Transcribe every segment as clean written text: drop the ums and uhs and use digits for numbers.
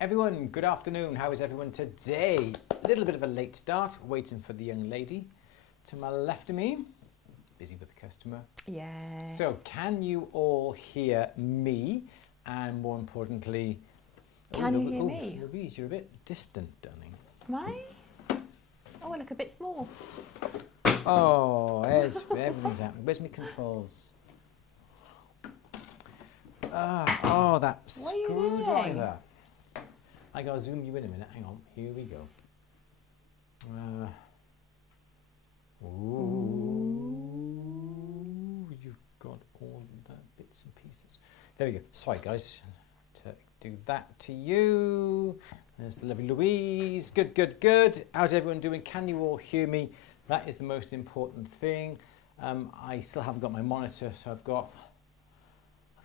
Everyone, good afternoon. How is everyone today? A little bit of a late start, waiting for the young lady to my left of me. Busy with the customer. Yes. So, can you all hear me? And more importantly, can you hear me? Louise, you're a bit distant, darling. Am I? Oh, I look a bit small. Oh, everything's happening. Where's my controls? Oh, that screwdriver. I gotta zoom you in a minute. Hang on. Here we go. You've got all the bits and pieces. There we go. Sorry, guys. To do that to you. There's the lovely Louise. Good, good, good. How's everyone doing? Can you all hear me? That is the most important thing. I still haven't got my monitor, so I've got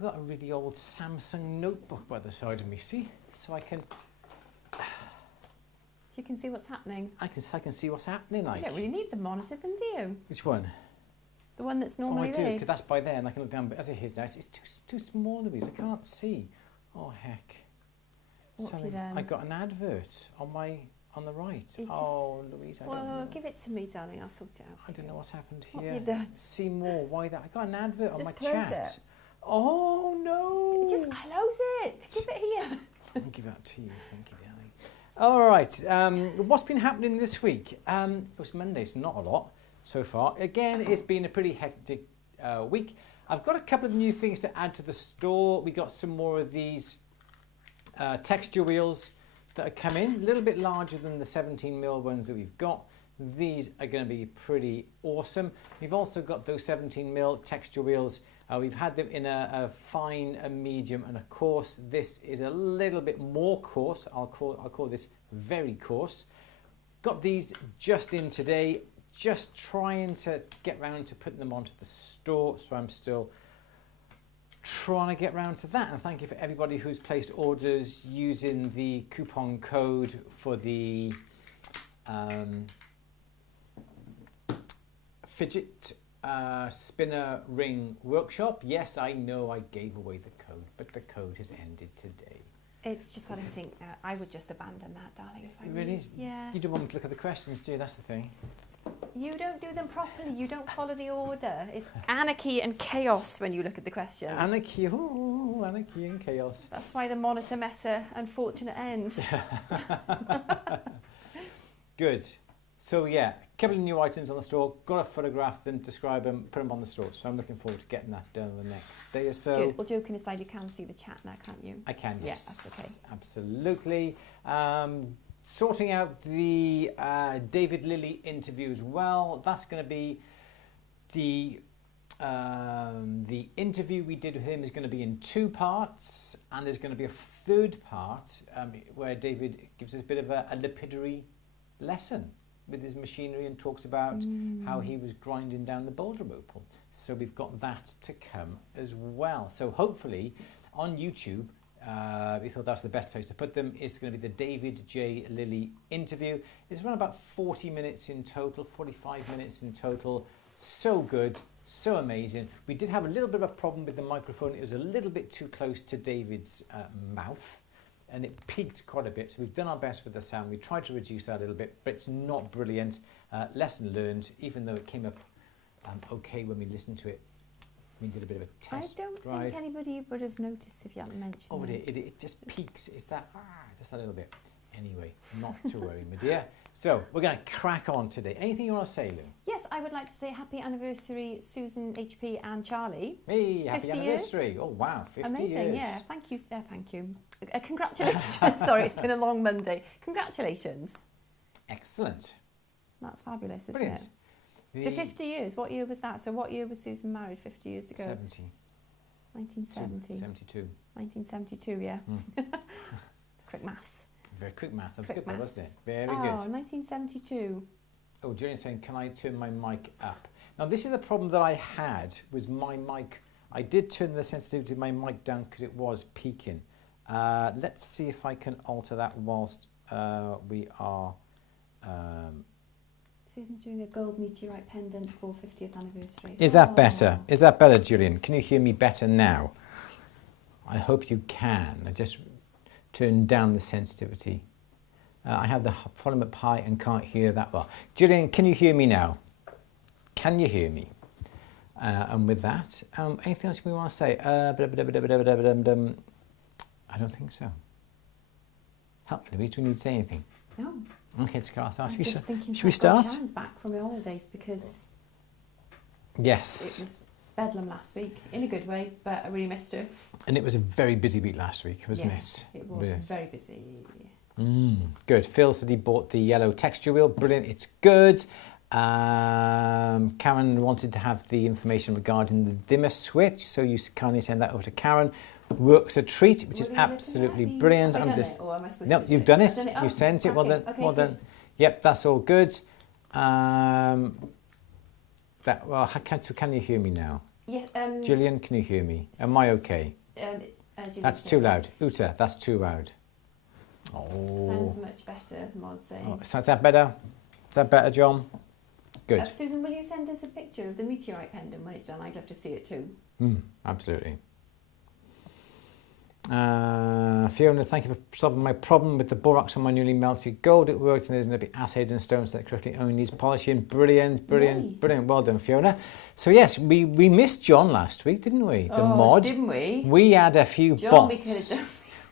a really old Samsung notebook by the side of me. See, so I can. You can see what's happening. I can see what's happening. Like. You don't really need the monitor, then, do you? Which one? The one that's normally there. Oh, I do, because that's by there, and I can look down. But as it is now, it's too small, Louise. I can't see. Oh heck! What have you done? I got an advert on the right. Oh, Louise, I don't know. Give it to me, darling. I'll sort it out. I don't know what's happened here. What have you done? See more. Why that? I got an advert on my close chat. It. Oh no! Just close it. Give it here. I'll give that to you. Thank you, darling. All right. What's been happening this week? It was Monday, so not a lot so far. Again, it's been a pretty hectic week. I've got a couple of new things to add to the store. We got some more of these texture wheels that have come in, a little bit larger than the 17mm ones that we've got. These are going to be pretty awesome. We've also got those 17mm texture wheels. We've had them in a fine, a medium, and a coarse. This is a little bit more coarse. I'll call this very coarse. Got these just in today. Just trying to get round to putting them onto the store. So I'm still trying to get round to that. And thank you for everybody who's placed orders using the coupon code for the fidget spinner ring workshop. Yes, I know I gave away the code, but the code has ended today. It's just out of sync now. I would just abandon that, darling. If I really? Yeah. You don't want me to look at the questions, do you? That's the thing. You don't do them properly. You don't follow the order. It's anarchy and chaos when you look at the questions. Anarchy, oh, anarchy and chaos. That's why the monitor met an unfortunate end. Good. So yeah, a couple of new items on the store. Got to photograph them, describe them, put them on the store. So I'm looking forward to getting that done the next day or so. Good. Well, joking aside, you can see the chat now, can't you? I can, yes. Yeah, that's okay. Absolutely. Sorting out the David Lilly interview as well. That's going to be the interview we did with him is going to be in 2 parts, and there's going to be a third part where David gives us a bit of a lapidary lesson with his machinery and talks about how he was grinding down the boulder opal. So we've got that to come as well. So hopefully on YouTube, we thought that's the best place to put them. It's going to be the David J. Lilly interview. It's around about 40 minutes in total, 45 minutes in total. So good, so amazing. We did have a little bit of a problem with the microphone. It was a little bit too close to David's mouth, and it peaked quite a bit. So we've done our best with the sound. We tried to reduce that a little bit, but it's not brilliant. Lesson learned, even though it came up okay when we listened to it. We did a bit of a test I don't drive. think anybody would have noticed if you hadn't mentioned it. Oh, it just peaks. It's that, just a little bit. Anyway, not to worry, my dear. So we're going to crack on today. Anything you want to say, Lou? Yes, I would like to say happy anniversary, Susan, HP and Charlie. Hey, happy anniversary. Years. Oh, wow, 50 Amazing, years. Yeah, thank you. Thank you. Congratulations. Sorry, it's been a long Monday. Congratulations. Excellent. That's fabulous, isn't Brilliant. it? So 50 years, what year was that? So what year was Susan married 50 years ago? 70. 1970. 72. 1972, yeah. Quick maths. Very quick math. That was good, maths. wasn't it? Very good. good. 1972. Oh, Julian's saying, can I turn my mic up? Now, this is the problem that I had, was my mic. I did turn the sensitivity of my mic down because it was peaking. Let's see if I can alter that whilst we are... Susan's doing a gold meteorite pendant for 50th anniversary. Is that better? Is that better, Julian? Can you hear me better now? I hope you can. I just turn down the sensitivity. I have the volume up high and can't hear that well. Gillian, can you hear me now? Can you hear me? And with that, anything else we want to say? I don't think so. Help me, Louise, do we need to say anything? No. Okay, let's go. Should we start? Sharon's back from her holidays because yes, it was bedlam last week, in a good way, but I really missed her. And it was a very busy week last week, wasn't it? It was very busy. Good. Phil said he bought the yellow texture wheel. Brilliant. It's good. Karen wanted to have the information regarding the dimmer switch, so you kindly send that over to Karen. Works a treat, which is absolutely brilliant. No, you've done it. You sent it. Well done. Okay, well done. Yep, that's all good. Can you hear me now? Yes. Gillian, can you hear me? Am I okay? That's too loud. Uta, that's too loud. Oh. Sounds much better, Maud's saying. Oh, is that better? Is that better, John? Good. Susan, will you send us a picture of the meteorite pendant when it's done? I'd love to see it too. Absolutely. Fiona, thank you for solving my problem with the borax on my newly melted gold. It worked and isn't a bit acid and stones that correctly only needs polishing. Brilliant, brilliant, Yay. Brilliant. Well done, Fiona. So yes, we missed John last week, didn't we? The mod. Didn't we? We had a few bots.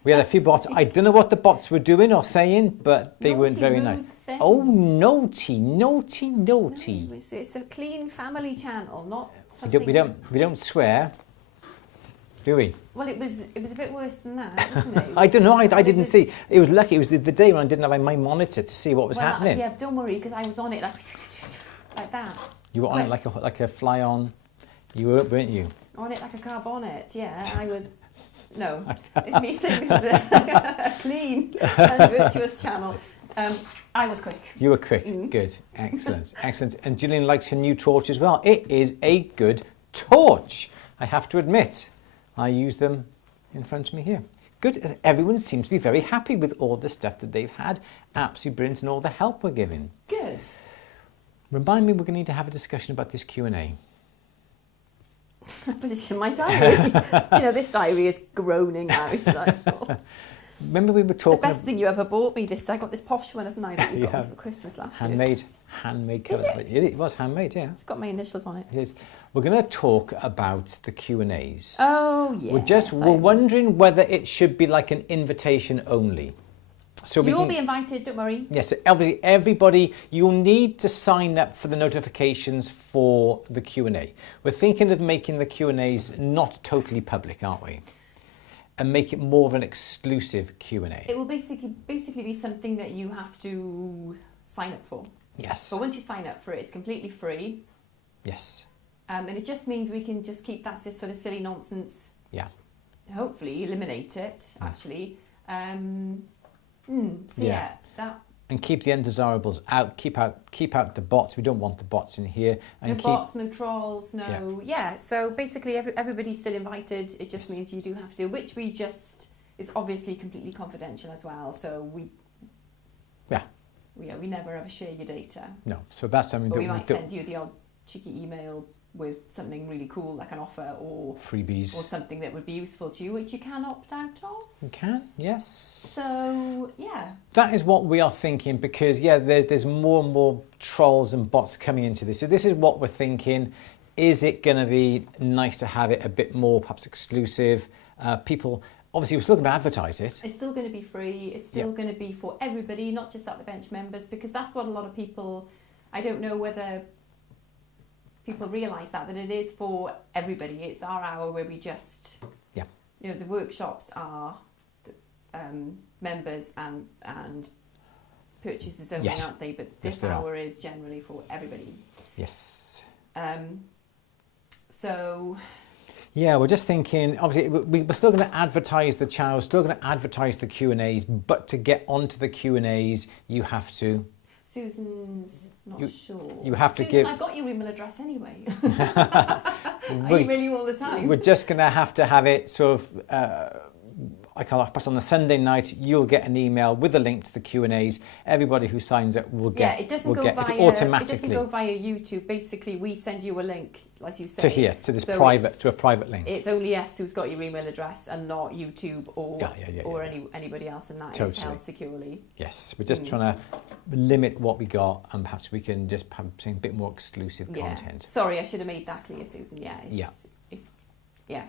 We had a few bots. I don't know what the bots were doing or saying, but they weren't very nice. Things. Oh, naughty, naughty, naughty. No, it's a clean family channel, not something... We don't swear, do we? Well, it was a bit worse than that, wasn't it? I don't know. I didn't see. It was lucky. It was the day when I didn't have my monitor to see what was happening. Yeah, don't worry, because I was on it like that. You were on it like a fly on. You were, weren't you? On it like a car bonnet. Yeah, I was. No, it's me saying this is a clean and virtuous channel. I was quick. You were quick. Good. Excellent. Excellent. And Gillian likes her new torch as well. It is a good torch, I have to admit. I use them in front of me here. Good. Everyone seems to be very happy with all the stuff that they've had. Absolutely brilliant, and all the help we're giving. Good. Remind me, we're going to need to have a discussion about this Q&A. But it's in my diary. You know, this diary is groaning now. It's like, remember we were talking... It's the best thing you ever bought me. I got this posh one of mine that you got me for Christmas last year. Handmade cover. It was handmade, yeah. It's got my initials on it. It is. We're going to talk about the Q&As. Oh, yeah. We're wondering whether it should be like an invitation only. So you'll be invited, don't worry. Yes, obviously everybody, you'll need to sign up for the notifications for the Q&A. We're thinking of making the Q&As not totally public, aren't we? And make it more of an exclusive Q&A. It will basically be something that you have to sign up for. Yes. But once you sign up for it, it's completely free. Yes. And it just means we can just keep that sort of silly nonsense. Yeah. Hopefully eliminate it, actually. That. And keep the undesirables out. Keep out the bots. We don't want the bots in here. And no bots, no trolls, no. Yeah. So basically, everybody's still invited. It just means you do have to, which is obviously completely confidential as well. So we never ever share your data. No. So that's something that we might send you the odd cheeky email with something really cool, like an offer or freebies or something that would be useful to you, which you can opt out of. You can, yes. So yeah, that is what we are thinking, because there's more and more trolls and bots coming into this. So this is what we're thinking. Is it going to be nice to have it a bit more perhaps exclusive? People, obviously, we're still going to advertise it. It's still going to be free. It's still going to be for everybody, not just at the bench members, because that's what a lot of people. I don't know whether people realise that it is for everybody. It's our hour where we just, the workshops are members and purchases only, aren't they? But this hour is generally for everybody. Yes. So. Yeah, we're just thinking, obviously, we're still going to advertise the channel, still going to advertise the Q&As, but to get onto the Q&As, you have to... Susan's not sure. You have to Susan, I've got your email address anyway. I email you all the time. We're just going to have it sort of... perhaps on the Sunday night, you'll get an email with a link to the Q&As. Everybody who signs up will get it doesn't go via automatically. It doesn't go via YouTube. Basically, we send you a link, as you say, to this private link. It's only us who's got your email address and not YouTube or anybody else, and that is held securely. Yes, we're just trying to limit what we got, and perhaps we can just have a bit more exclusive content. Sorry, I should have made that clear, Susan. Yeah.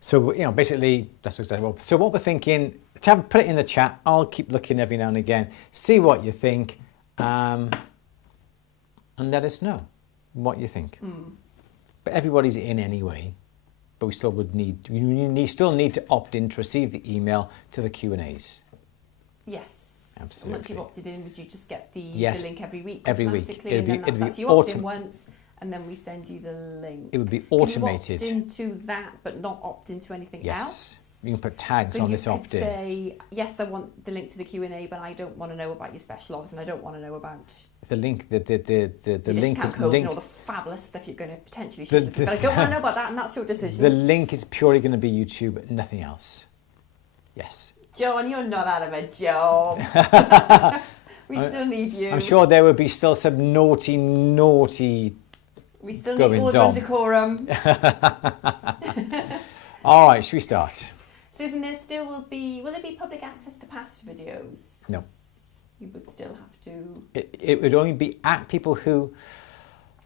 So, basically, that's what I said. So what we're thinking, put it in the chat. I'll keep looking every now and again, see what you think, and let us know what you think. But everybody's in anyway, but we still still need to opt in to receive the email to the Q&As. Yes. Absolutely. Once you've opted in, would you just get the link every week? Every week. You opt in once, and then we send you the link. It would be automated. Can you opt into that, but not opt into anything else? You can put tags on this opt-in. So you could say, yes, I want the link to the Q&A, but I don't want to know about your special offers, and I don't want to know about the link, the discount codes and all the fabulous stuff you're going to potentially share. But I don't want to know about that, and that's your decision. The link is purely going to be YouTube, nothing else. Yes. John, you're not out of a job. We still need you. I'm sure there will be still some naughty. We still need order and decorum. All right, should we start? Susan, will there be public access to past videos? No. You would still have to... It would only be at people who...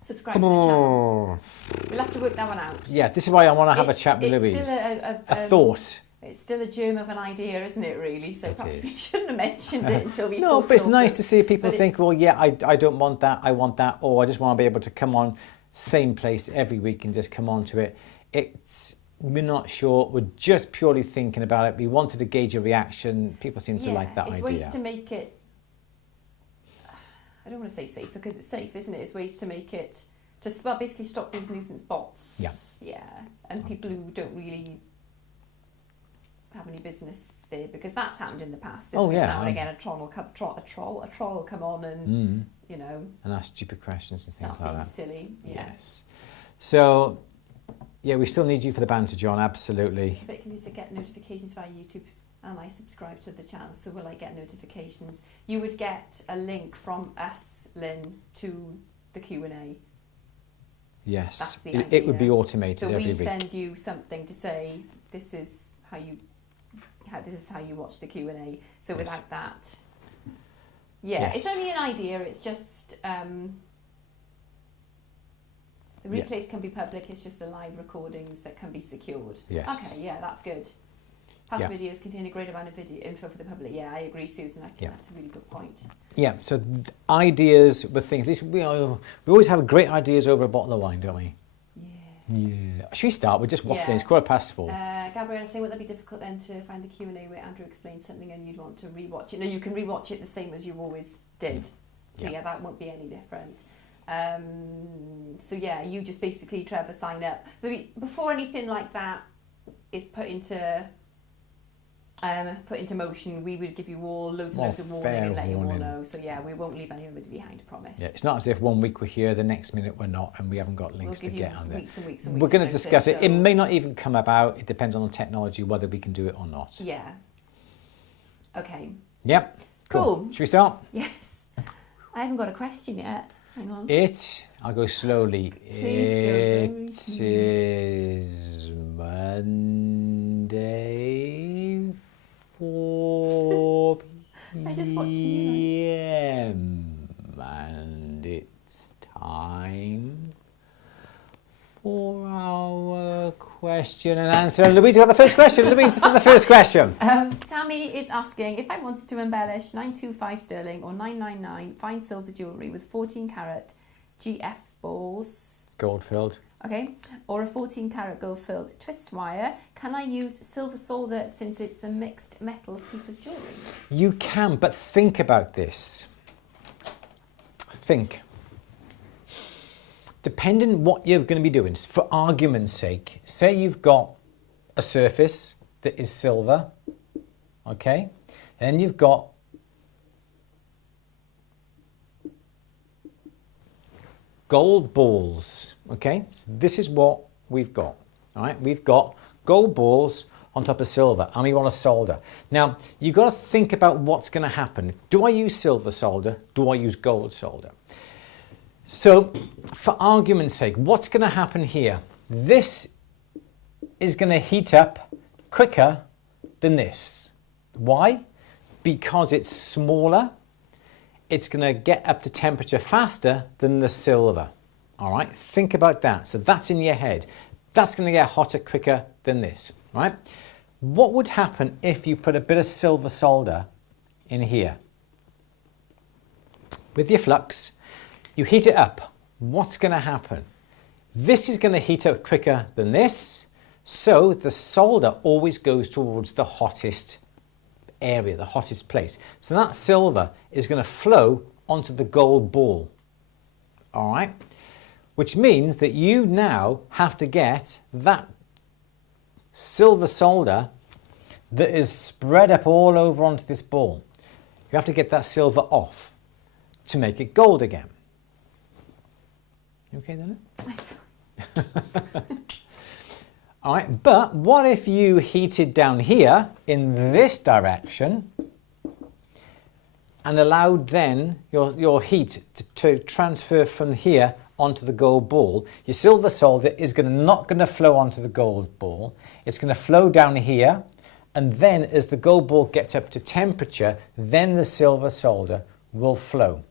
subscribe to the channel. We'll have to work that one out. Yeah, this is why I want to have a chat with Louise. It's still a thought. It's still a germ of an idea, isn't it, really? So perhaps we shouldn't have mentioned it until we... No, but it's nice to see people think, well, yeah, I don't want that, I want that, or I just want to be able to come on same place every week and just come on to it. We're not sure. We're just purely thinking about it. We wanted to gauge a reaction. People seem to like that idea. It's ways to make it... I don't want to say safe, because it's safe, isn't it? It's ways to make it... basically stop these nuisance bots. Yeah. Yeah. And people who don't really have any business there, because that's happened in the past. Now and again, a troll will come on and, and ask stupid questions and things like that. Silly. Yeah. Yes. So... yeah, we still need you for the banter, John, absolutely. But can you get notifications via YouTube, and I subscribe to the channel, so will I get notifications? You would get a link from us, Lynn, to the Q&A. Yes, that's the idea. It would be automated every week. So we send you something to say, this is how you watch the Q&A. So without that, it's only an idea, it's just... the replays can be public, it's just the live recordings that can be secured. Yes. Okay, that's good. Past videos contain a great amount of video info for the public. Yeah, I agree, Susan. I think that's a really good point. Yeah, so ideas with things. We always have great ideas over a bottle of wine, don't we? Yeah. Should we start? We're just waffling. It's 4:15. Gabriella saying, would that be difficult then to find the Q&A where Andrew explains something and you'd want to rewatch it? No, you can rewatch it the same as you always did. So that won't be any different. You just basically, Trevor, sign up. Before anything like that is put into motion, we would give you all loads of warning and let you all know. So we won't leave anybody behind, I promise. Yeah, it's not as if 1 week we're here, the next minute we're not, and we haven't got links to get on there. Weeks and weeks and we're going to discuss it. It may not even come about. It depends on the technology, whether we can do it or not. Yeah. Okay. Yep. Cool. Should we start? Yes. I haven't got a question yet. Hang on. I'll go slowly. Please it is Monday, 4 I just watched you. And it's time for our question and answer. Louise, you got the first question. Louise, the first question. Tammy is asking, if I wanted to embellish 925 sterling or 999 fine silver jewellery with 14 carat GF balls, gold filled, or a 14 carat gold filled twist wire, can I use silver solder since it's a mixed metals piece of jewellery? You can, but think about this. Depending what you're going to be doing, for argument's sake, say you've got a surface that is silver, and you've got gold balls, so this is what we've got, all right? We've got gold balls on top of silver, and we want to solder. Now, you've got to think about what's going to happen. Do I use silver solder? Do I use gold solder? So, for argument's sake, what's going to happen here? This is going to heat up quicker than this. Why? Because it's smaller. It's going to get up to temperature faster than the silver. All right, think about that. So that's in your head. That's going to get hotter quicker than this, right? What would happen if you put a bit of silver solder in here? With your flux, you heat it up. What's going to happen? This is going to heat up quicker than this, so the solder always goes towards the hottest area, the hottest place. So that silver is going to flow onto the gold ball. All right? Which means that you now have to get that silver solder that is spread up all over onto this ball. You have to get that silver off to make it gold again. You okay then? All right, but what if you heated down here in this direction and allowed then your heat to transfer from here onto the gold ball? Your silver solder is not going to flow onto the gold ball. It's going to flow down here, and then as the gold ball gets up to temperature, then the silver solder will flow.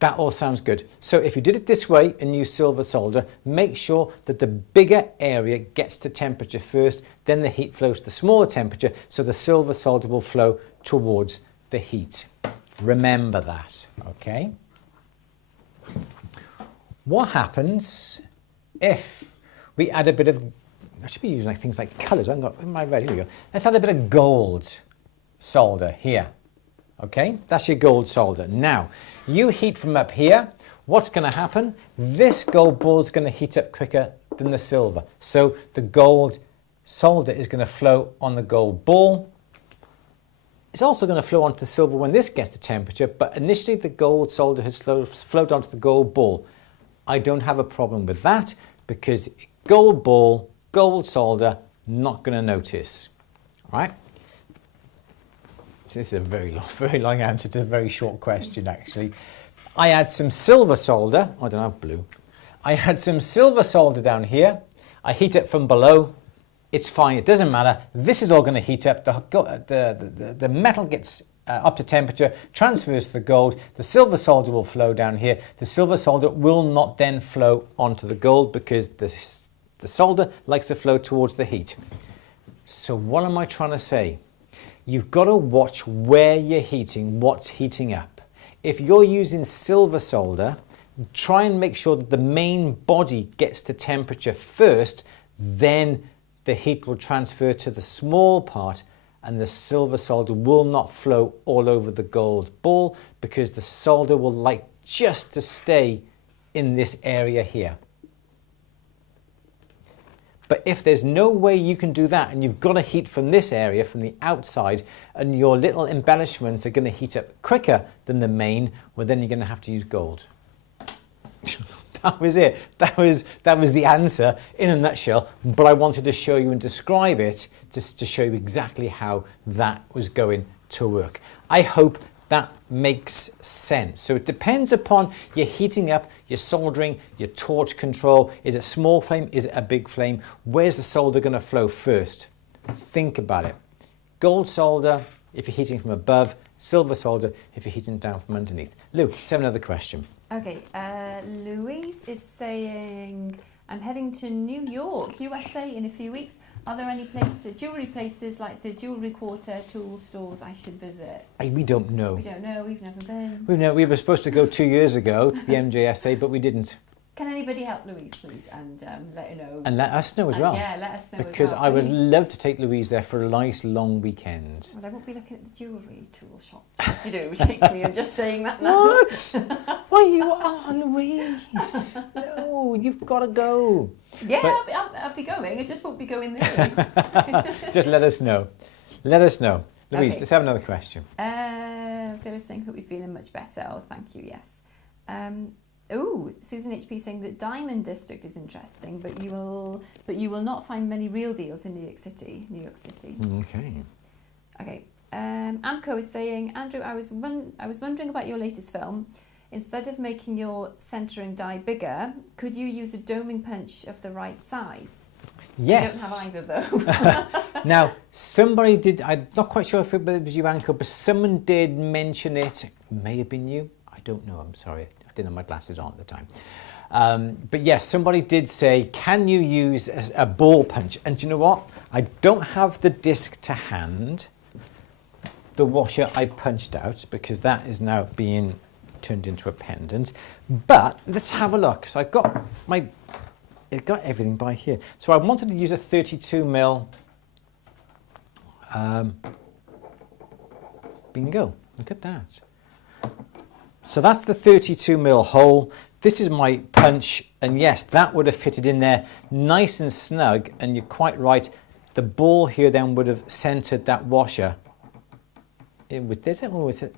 That all sounds good. So if you did it this way and use silver solder, make sure that the bigger area gets to temperature first, then the heat flows to the smaller temperature, so the silver solder will flow towards the heat. Remember that, okay? What happens if we add a bit of, I should be using things like colours, I haven't got my red, here we go. Let's add a bit of gold solder here. Okay, that's your gold solder. Now, you heat from up here. What's going to happen? This gold ball is going to heat up quicker than the silver. So the gold solder is going to flow on the gold ball. It's also going to flow onto the silver when this gets to temperature, but initially the gold solder has flowed onto the gold ball. I don't have a problem with that because gold ball, gold solder, not going to notice. All right? This is a very long answer to a very short question, actually. I add some silver solder. I don't have blue. I had some silver solder down here. I heat it from below. It's fine. It doesn't matter. This is all going to heat up. The metal gets up to temperature, transfers to the gold. The silver solder will flow down here. The silver solder will not then flow onto the gold because the solder likes to flow towards the heat. So what am I trying to say? You've got to watch where you're heating, what's heating up. If you're using silver solder, try and make sure that the main body gets to temperature first, then the heat will transfer to the small part and the silver solder will not flow all over the gold ball because the solder will like just to stay in this area here. But if there's no way you can do that and you've got to heat from this area, from the outside, and your little embellishments are going to heat up quicker than the main, well then you're going to have to use gold. That was it. That was the answer in a nutshell, but I wanted to show you and describe it just to show you exactly how that was going to work. I hope that makes sense. So it depends upon your heating up, your soldering, your torch control. Is it small flame? Is it a big flame? Where's the solder going to flow first? Think about it. Gold solder if you're heating from above, silver solder if you're heating down from underneath. Lou, let's have another question. Okay, Louise is saying, I'm heading to New York, USA in a few weeks. Are there any places, jewellery places like the Jewellery Quarter, tool stores I should visit? We don't know. We don't know, we've never been. We were supposed to go 2 years ago to the MJSA, but we didn't. Can anybody help Louise, please, and let her know? And let us know as well. Yeah, let us know because as well. I would love to take Louise there for a nice long weekend. Well, I won't be looking at the jewellery tool shop. You do, particularly. I'm just saying that now. What? Why you are, Louise? No, you've got to go. Yeah, I'll be going. I just won't be going there. Just let us know. Let us know. Louise, Okay. let's have another question. Phyllis saying, hope you're feeling much better. Oh, thank you, yes. Oh, Susan HP saying that Diamond District is interesting, but you will not find many real deals in New York City. Okay. Okay. Amco is saying, Andrew, I was wondering about your latest film. Instead of making your centering die bigger, could you use a doming punch of the right size? Yes. I don't have either though. Now, somebody did, I'm not quite sure if it was you, Anko, but someone did mention it. It may have been you. I don't know. I'm sorry. I didn't have my glasses on at the time. But yes, somebody did say, can you use a ball punch? And do you know what? I don't have the disc to hand. The washer I punched out because that is now being turned into a pendant. But let's have a look. So I've got it got everything by here. So I wanted to use a 32mm. Bingo, look at that. So that's the 32mm hole. This is my punch, and yes, that would have fitted in there nice and snug, and you're quite right. The ball here then would have centered that washer in with this, or with it?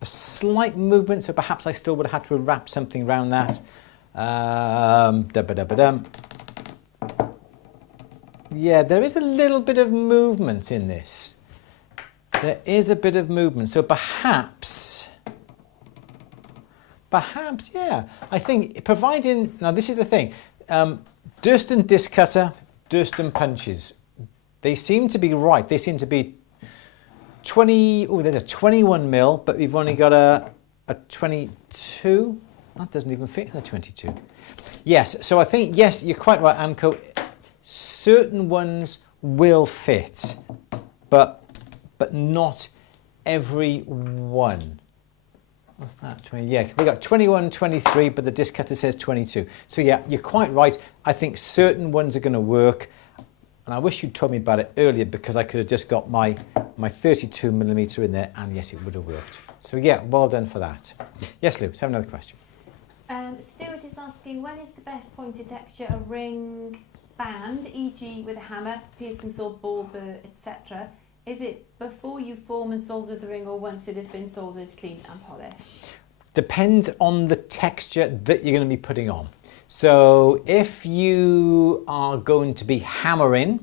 A slight movement, so perhaps I still would have had to wrap something around that. Yeah, there is a little bit of movement in this. There is a bit of movement, so perhaps, yeah. I think providing, now this is the thing, Durston disc cutter, Durston punches, they seem to be right. They seem to be 20, oh, there's a 21mm, but we've only got a 22. That doesn't even fit in the 22. Yes, so I think, yes, you're quite right, Amco. Certain ones will fit, but not every one. What's that? 20? Yeah, they got 21, 23, but the disc cutter says 22. So yeah, you're quite right. I think certain ones are going to work. And I wish you'd told me about it earlier because I could have just got my 32mm in there, and yes, it would have worked. So yeah, well done for that. Yes, Lou, let's have another question. Stuart is asking, when is the best point to texture a ring band, e.g. with a hammer, piercing saw, ball burr, etc.? Is it before you form and solder the ring, or once it has been soldered, cleaned and polished? Depends on the texture that you're going to be putting on. So if you are going to be hammering,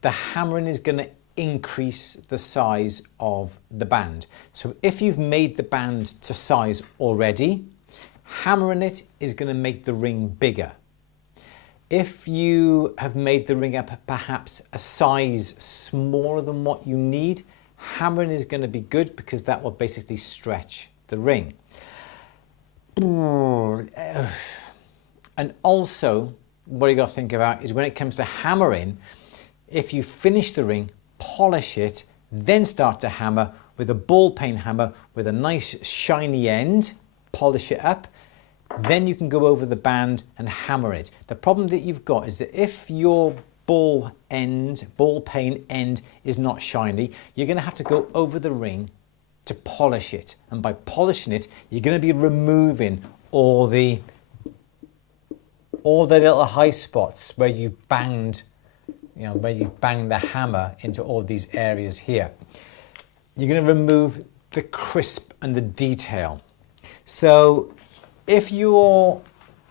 the hammering is going to increase the size of the band. So if you've made the band to size already, hammering it is going to make the ring bigger. If you have made the ring up perhaps a size smaller than what you need, hammering is going to be good because that will basically stretch the ring. And also, what you got to think about is when it comes to hammering, if you finish the ring, polish it, then start to hammer with a ball peen hammer with a nice shiny end, polish it up, then you can go over the band and hammer it. The problem that you've got is that if your ball peen end is not shiny, you're going to have to go over the ring to polish it. And by polishing it, you're going to be removing all the little high spots where you've banged, where you've banged the hammer into all these areas here. You're going to remove the crisp and the detail. So if you're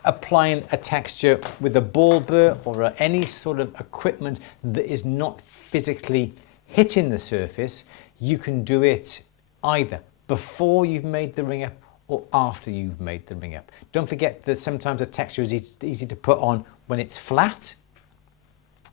applying a texture with a ball burr or any sort of equipment that is not physically hitting the surface, you can do it either before you've made the ring up or after you've made the ring up. Don't forget that sometimes a texture is easy to put on when it's flat.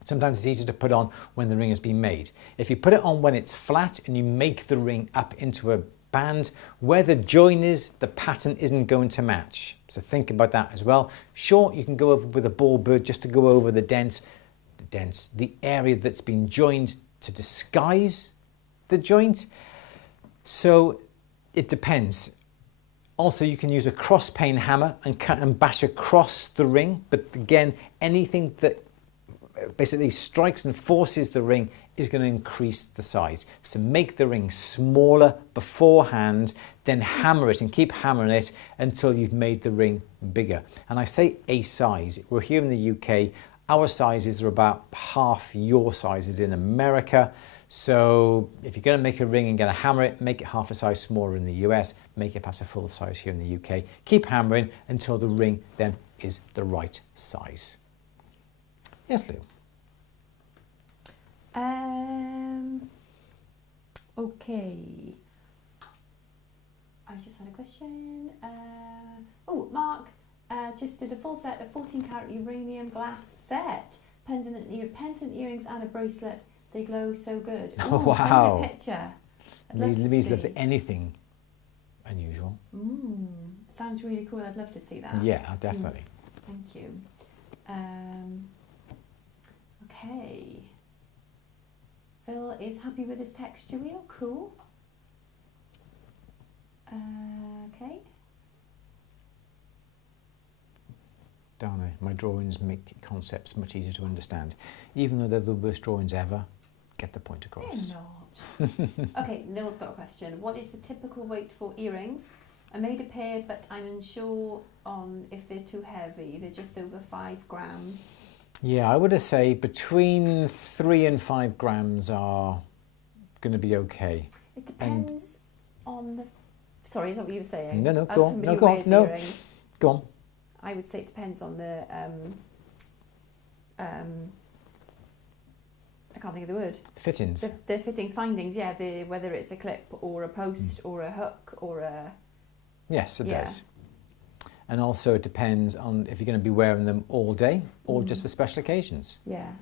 Sometimes it's easier to put on when the ring has been made. If you put it on when it's flat and you make the ring up into a band, where the join is, the pattern isn't going to match. So think about that as well. Sure, you can go over with a ball burr just to go over the area that's been joined to disguise the joint. So it depends. Also, you can use a cross peen hammer and cut and bash across the ring. But again, anything that basically strikes and forces the ring is going to increase the size. So make the ring smaller beforehand, then hammer it and keep hammering it until you've made the ring bigger. And I say a size. We're here in the UK. Our sizes are about half your sizes in America. So if you're going to make a ring and going to hammer it, make it half a size smaller in the US, make it perhaps a full size here in the UK. Keep hammering until the ring then is the right size. Yes, Lou? Okay. I just had a question. Mark just did a full set of 14 carat uranium glass set. Pendant earrings and a bracelet. They glow so good. Ooh, Oh, wow. Send me a picture. Louise loves anything unusual. Sounds really cool. I'd love to see that. Yeah, definitely. Thank you. Okay. Phil is happy with his texture wheel. Cool. Okay. Dana, my drawings make concepts much easier to understand. Even though they're the worst drawings ever, get the point across. They're not. Okay, Neil's got a question. What is the typical weight for earrings? I made a pair, but I'm unsure on if they're too heavy. They're just over 5 grams. Yeah, I would say between 3 and 5 grams are going to be okay. It depends on the... Sorry, is that what you were saying? No, As go on. somebody No, who go on. wears No, earrings, go on. I would say it depends on the... I can't think of the word. Fittings. The fittings, findings, yeah. Whether it's a clip or a post or a hook or a... Yes, it does. And also it depends on if you're going to be wearing them all day or just for special occasions. Yeah.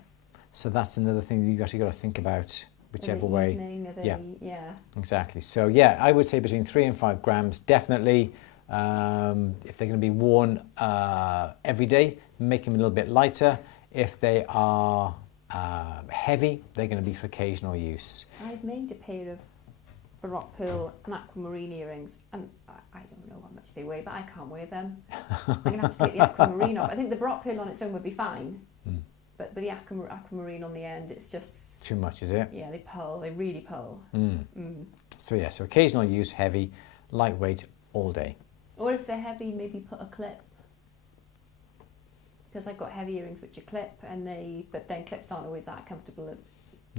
So that's another thing you've actually got to think about, whichever way. Evening, yeah. Exactly. So yeah, I would say between 3 and 5 grams, definitely. If they're going to be worn every day, make them a little bit lighter. If they are heavy, they're going to be for occasional use. I've made a pair of Baroque pearl and aquamarine earrings, and I don't know how much they weigh, but I can't wear them. I'm going to have to take the aquamarine off. I think the Baroque pearl on its own would be fine, but with the aquamarine on the end, it's just... Too much, is it? Yeah, they pull. They really pull. So yeah, so occasional use, heavy, lightweight, all day. Or if they're heavy, maybe put a clip. Because I've got heavy earrings which are clip, but then clips aren't always that comfortable.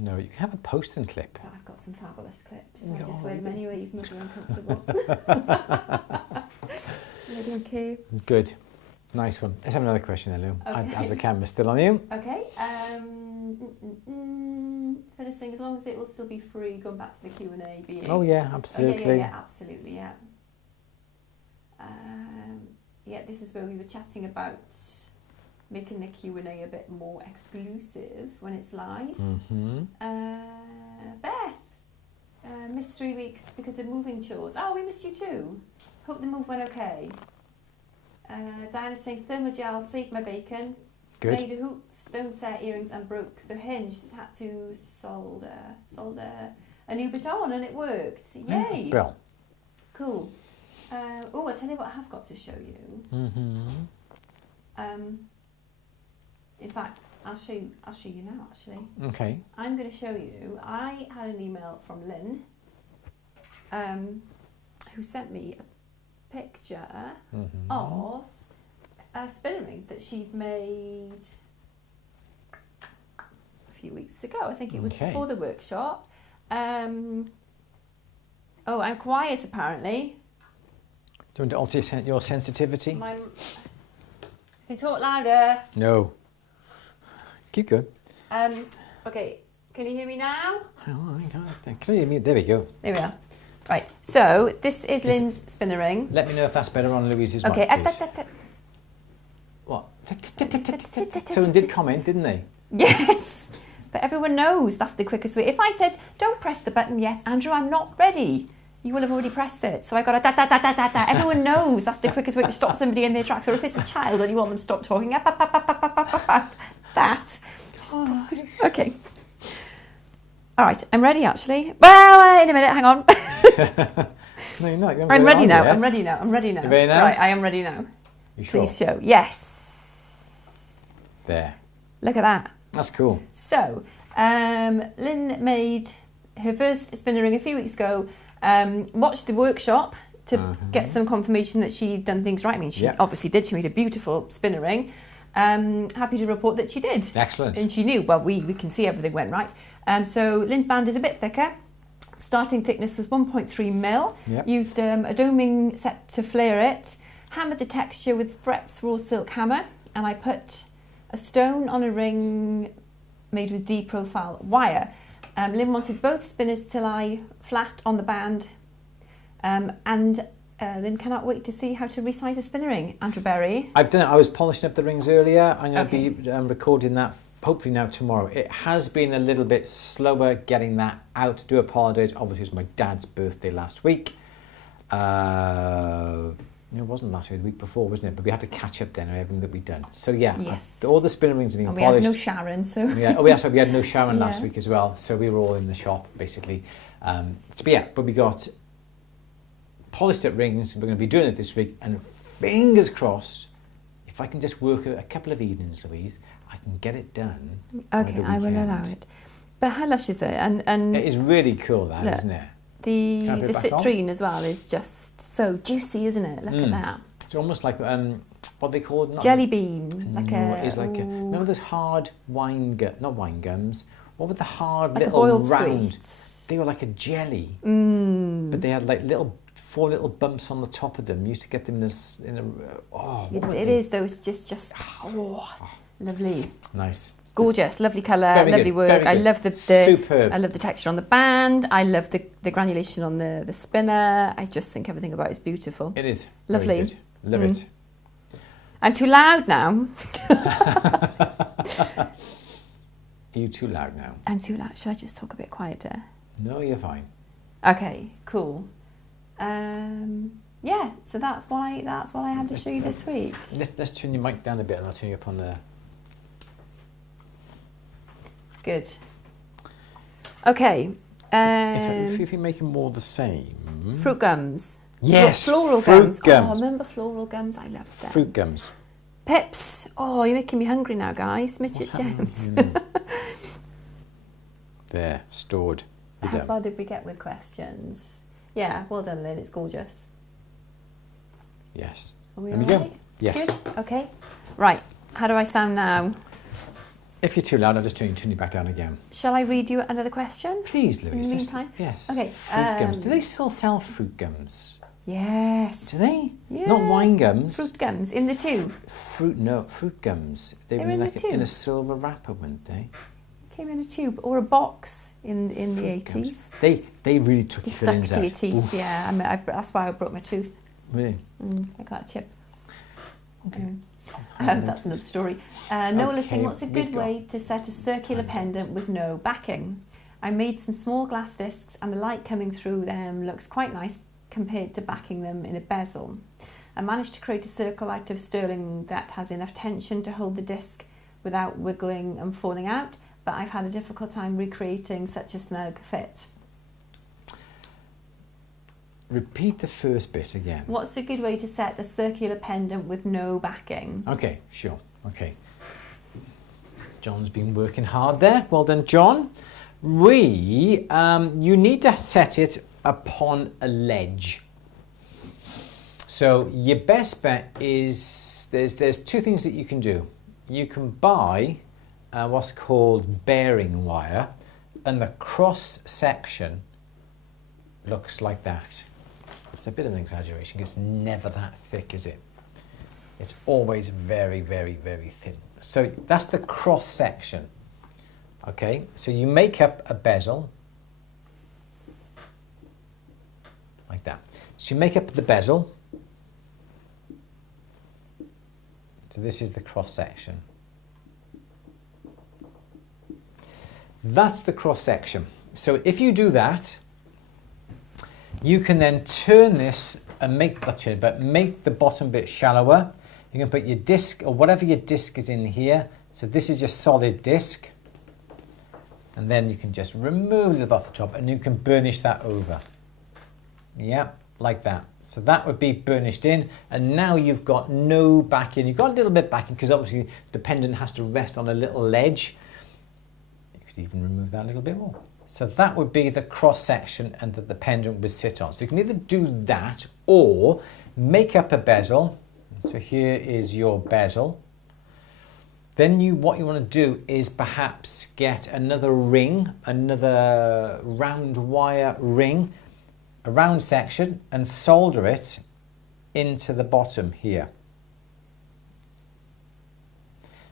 No, you can have a post and clip. But I've got some fabulous clips, so I just wear them anyway, even if they're uncomfortable. I don't care. Good. Nice one. Let's have another question then, Lou. Okay. As the camera's still on you. Okay. Finishing, as long as it will still be free, going back to the Q&A being... Oh yeah, absolutely. Yeah, absolutely, yeah. Yeah, this is where we were chatting about making the Q&A a bit more exclusive when it's live. Beth, missed 3 weeks because of moving chores. Oh, we missed you too. Hope the move went okay. Diana's saying thermogel saved my bacon. Good. Made a hoop, stone set earrings and broke the hinge. Had to solder a new bit on and it worked. Yay! Well. Cool. Oh, I tell you what I have got to show you. In fact, I'll show you now. Actually. Okay. I'm going to show you. I had an email from Lynn, who sent me a picture of a spinning ring that she'd made a few weeks ago. I think it was before the workshop. Oh, I'm quiet apparently. Do you want to alter your sensitivity? Can you talk louder? No. Keep going. Okay, can you hear me now? Oh, I can't. Can you hear me? There we go. There we are. Right, so this is Lynn's spinner ring. Let me know if that's better on Louise's Okay. mic, please. What? Someone did comment, didn't they? Yes, but everyone knows that's the quickest way. If I said, don't press the button yet, Andrew, I'm not ready, you will have already pressed it. So I got a da-da-da-da-da-da. Everyone knows that's the quickest way to stop somebody in their tracks. Or if it's a child and you want them to stop talking, that. Oh, okay. All right, I'm ready actually. Well, in a minute, hang on. No, you're not. I'm ready now. I'm ready now. You ready now? Right, I am ready now. You sure? Please show. Yes. There. Look at that. That's cool. So, Lynn made her first spinner ring a few weeks ago. Watched the workshop to get some confirmation that she'd done things right. I mean, she obviously did. She made a beautiful spinner ring. Happy to report that she did. Excellent. And she knew. Well, we can see everything went right. So Lynn's band is a bit thicker. Starting thickness was 1.3 mil. Yep. Used a doming set to flare it. Hammered the texture with Fret's raw silk hammer, and I put a stone on a ring made with D-profile wire. Lynn wanted both spinners to lie flat on the band, and Lynn cannot wait to see how to resize a spinner ring. Andrew Berry. I've done it. I was polishing up the rings earlier. I'm going to be recording that hopefully now tomorrow. It has been a little bit slower getting that out. Do apologise. Obviously, it was my dad's birthday last week. It wasn't last week, the week before, wasn't it? But we had to catch up then on everything that we'd done. So yeah, yes. All the spinner rings have been and polished. We had no Sharon, so... Sorry, we had no Sharon last week as well. So we were all in the shop, basically. But we got polished up rings. We're going to be doing it this week. And fingers crossed, if I can just work a couple of evenings, Louise, I can get it done. Okay, I will allow it. But how lush is it? And it is really cool, that, look, isn't it? The citrine as well is just so juicy, isn't it? Look at that. It's almost like what they call jelly bean. Remember those hard not wine gums? What were the hard like little round? Sweets. They were like a jelly, but they had like four little bumps on the top of them. You used to get them It is though. It's just lovely. Nice. Gorgeous, lovely colour, lovely work. I love superb. I love the texture on the band. I love the granulation on the spinner. I just think everything about it is beautiful. It is lovely. Very good. Love it. I'm too loud now. Are you too loud now? I'm too loud. Should I just talk a bit quieter? No, you're fine. Okay, cool. Yeah, so that's what I had to show you this week. Let's turn your mic down a bit, and I'll turn you up on the. Good. Okay. If you're making more the same. Fruit gums. Yes. Floral fruit gums. Oh, remember floral gums? I love them. Fruit gums. Pips. Oh, you're making me hungry now, guys. Midget Gems. There, stored. How far did we get with questions? Yeah, well done, Lynn. It's gorgeous. Yes. Are we there we all go. right? Yes. Good. Okay. Right. How do I sound now? If you're too loud, I'll just turn you back down again. Shall I read you another question? Please, Louise. In the meantime? Yes. Okay. Fruit gums. Do they still sell fruit gums? Yes. Do they? Yes. Not wine gums? Fruit gums in the tube. Fruit gums. They were in like the tube. in a silver wrapper, weren't they? Came in a tube or a box in the 80s. They really took They your stuck fillings to your out. teeth. Oof. Yeah, that's why I broke my tooth. Really? I got a chip. Okay. That's another story. Noel is saying, Okay, what's a good way to set a circular pendant with no backing? I made some small glass discs and the light coming through them looks quite nice compared to backing them in a bezel. I managed to create a circle out of sterling that has enough tension to hold the disc without wiggling and falling out, but I've had a difficult time recreating such a snug fit. Repeat the first bit again. What's a good way to set a circular pendant with no backing? Okay, sure. Okay. John's been working hard there. Well done, John. You need to set it upon a ledge. So your best bet is there's two things that you can do. You can buy what's called bearing wire, and the cross section looks like that. It's a bit of an exaggeration. It's never that thick, is it? It's always very, very, very thin. So that's the cross section. Okay, so you make up a bezel like that. So you make up the bezel. So this is the cross section. That's the cross section. So if you do that, you can then turn this and make the bottom bit shallower. You can put your disc or whatever your disc is in here. So this is your solid disc. And then you can just remove it off the top and you can burnish that over. Yeah, like that. So that would be burnished in, and now you've got no backing. You've got a little bit backing because obviously the pendant has to rest on a little ledge. You could even remove that a little bit more. So that would be the cross section and that the pendant would sit on. So you can either do that or make up a bezel. So here is your bezel. Then what you want to do is perhaps get another ring, another round wire ring, a round section, and solder it into the bottom here.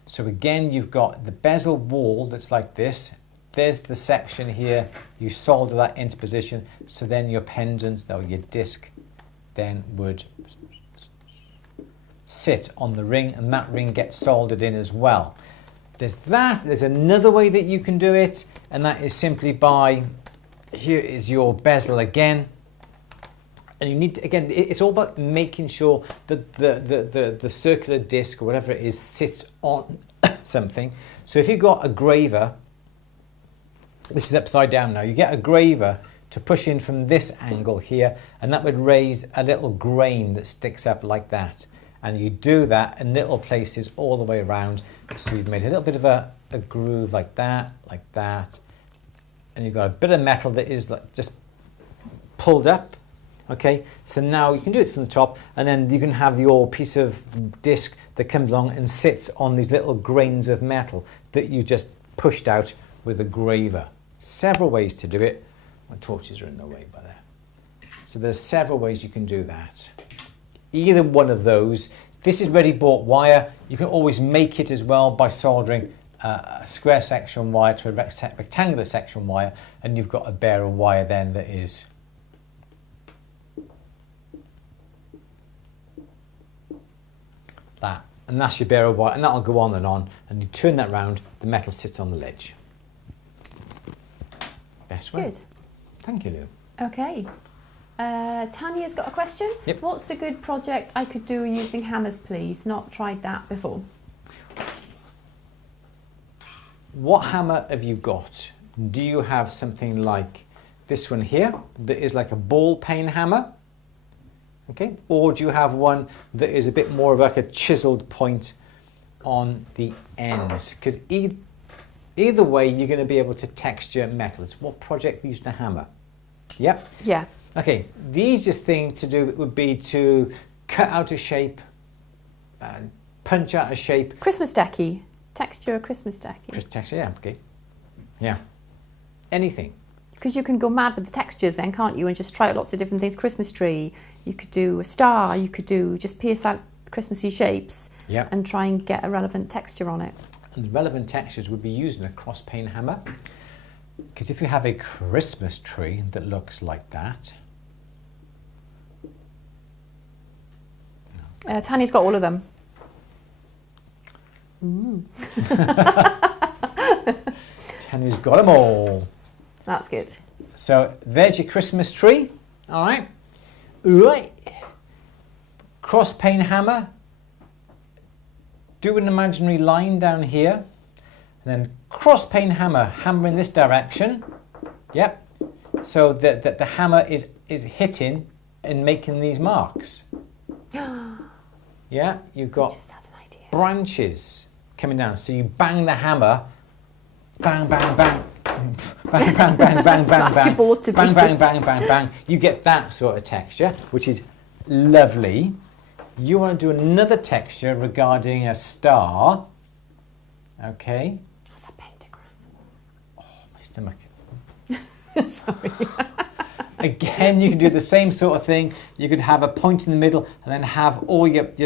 So again, you've got the bezel wall that's like this. There's the section here. You solder that into position. So then your pendant, or your disc, then would sit on the ring, and that ring gets soldered in as well. There's that. There's another way that you can do it, and that is simply by, here is your bezel again. And you need to, again, it's all about making sure that the circular disc, or whatever it is, sits on something. So if you've got a graver, this is upside down now, you get a graver to push in from this angle here, and that would raise a little grain that sticks up like that. And you do that in little places all the way around. So you've made a little bit of a groove like that, and you've got a bit of metal that is like just pulled up. Okay, so now you can do it from the top, and then you can have your piece of disc that comes along and sits on these little grains of metal that you just pushed out with a graver. Several ways to do it. My torches are in the way by there. So there's several ways you can do that. Either one of those. This is ready bought wire. You can always make it as well by soldering a square section wire to a rectangular section wire, and you've got a bare wire then that is that. And that's your bare wire, and that'll go on, and you turn that round, the metal sits on the ledge. Best way. Good. Thank you, Lou. Okay. Tanya's got a question. Yep. What's a good project I could do using hammers, please? Not tried that before. What hammer have you got? Do you have something like this one here that is like a ball peen hammer? Okay. Or do you have one that is a bit more of like a chiseled point on the ends? Because either way, you're going to be able to texture metal. It's what project for using a hammer. Yep. Yeah. Okay, the easiest thing to do would be to cut out a shape, punch out a shape. Christmas decky. Texture a Christmas decky. Texture, yeah, okay. Yeah. Anything. Because you can go mad with the textures then, can't you? And just try out lots of different things. Christmas tree. You could do a star. You could do just pierce out Christmassy shapes. Yeah. And try and get a relevant texture on it. And the relevant textures would be using a cross pane hammer. Because if you have a Christmas tree that looks like that. Tanya's got all of them. Tanya's got them all. That's good. So there's your Christmas tree. All right. Right. Cross pane hammer. Do an imaginary line down here. And then cross pane hammer, hammer in this direction. Yep. So that the hammer is hitting and making these marks. Yeah, you've got branches coming down. So you bang the hammer, bang, bang, bang, bang, bang, bang, bang, bang, bang, bang, bang, bang, bang, bang. You get that sort of texture, which is lovely. You want to do another texture regarding a star. Okay. That's a pentagram. Oh, my stomach. Sorry. Again, you can do the same sort of thing. You could have a point in the middle and then have all your bam,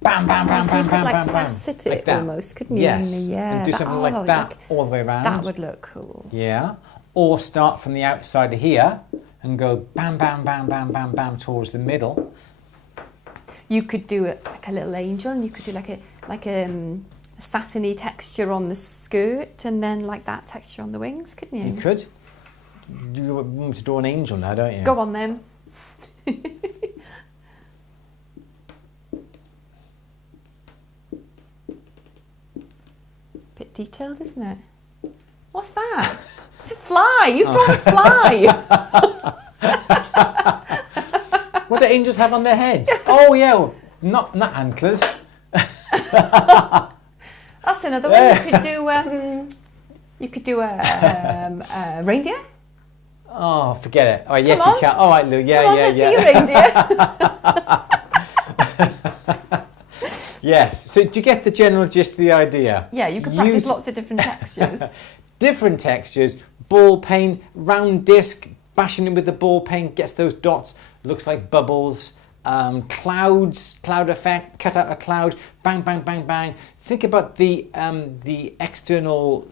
bam, bam, bam, bam, bam, bam. Facet it like that. almost, couldn't you? Yes, Yeah, and do something like that all the way around. That would look cool. Yeah, or start from the outside here and go bam, bam, bam, bam, bam, bam towards the middle. You could do it like a little angel, and you could do like a satiny texture on the skirt, and then like that texture on the wings, couldn't you? You could. You want me to draw an angel now, don't you? Go on then. Bit detailed, isn't it? What's that? It's a fly. You've drawn a fly. What do angels have on their heads? Oh yeah, not antlers. That's another one. You could do a reindeer. Oh, forget it. Oh, yes, Come you can. All right, Lou. Yeah, Come on, yeah, let's yeah. see a reindeer. Yes. So do you get the general gist of the idea? Yeah, you could practice lots of different textures. Different textures, ball pen, round disc, bashing it with the ball pen, gets those dots, looks like bubbles. Clouds, cloud effect, cut out a cloud, bang, bang, bang, bang. Think about the external,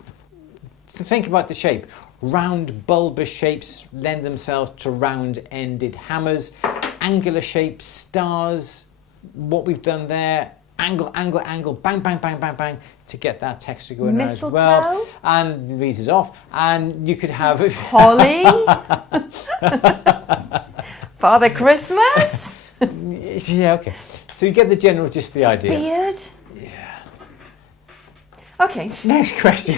think about the shape. Round bulbous shapes lend themselves to round-ended hammers. Angular shapes, stars, what we've done there. Angle, angle, angle, bang, bang, bang, bang, bang, to get that texture going there as well. And Louise is off. And you could have... Holly. Father Christmas. Yeah, okay. So you get the general gist of the idea. Beard. Yeah. Okay. Next question.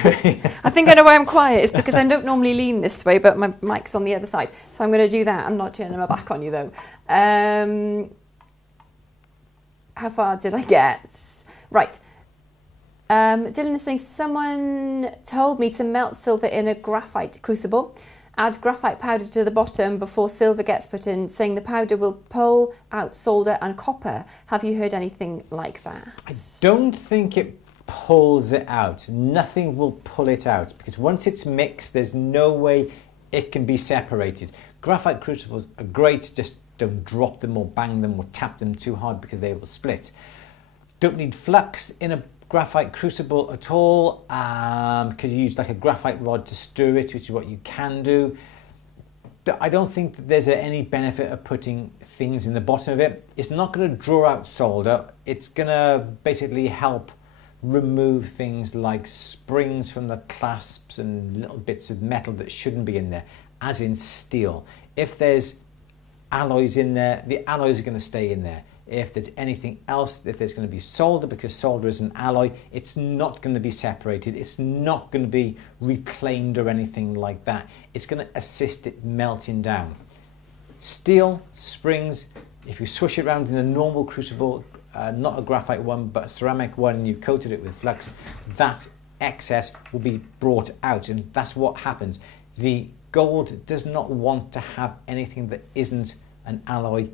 I think I know why I'm quiet. It's because I don't normally lean this way, but my mic's on the other side. So I'm going to do that. I'm not turning my back on you, though. How far did I get? Right. Dylan is saying, someone told me to melt silver in a graphite crucible. Add graphite powder to the bottom before silver gets put in, saying the powder will pull out solder and copper. Have you heard anything like that? I don't think it pulls it out. Nothing will pull it out because once it's mixed, there's no way it can be separated. Graphite crucibles are great, just don't drop them or bang them or tap them too hard because they will split. Don't need flux in a graphite crucible at all because you use like a graphite rod to stir it, which is what you can do. I don't think that there's any benefit of putting things in the bottom of it. It's not going to draw out solder. It's going to basically help remove things like springs from the clasps and little bits of metal that shouldn't be in there, as in steel. If there's alloys in there, the alloys are going to stay in there. If there's anything else, if there's going to be solder, because solder is an alloy, it's not going to be separated. It's not going to be reclaimed or anything like that. It's going to assist it melting down. Steel, springs, if you swish it around in a normal crucible, not a graphite one, but a ceramic one, and you coated it with flux, that excess will be brought out, and that's what happens. The gold does not want to have anything that isn't an alloy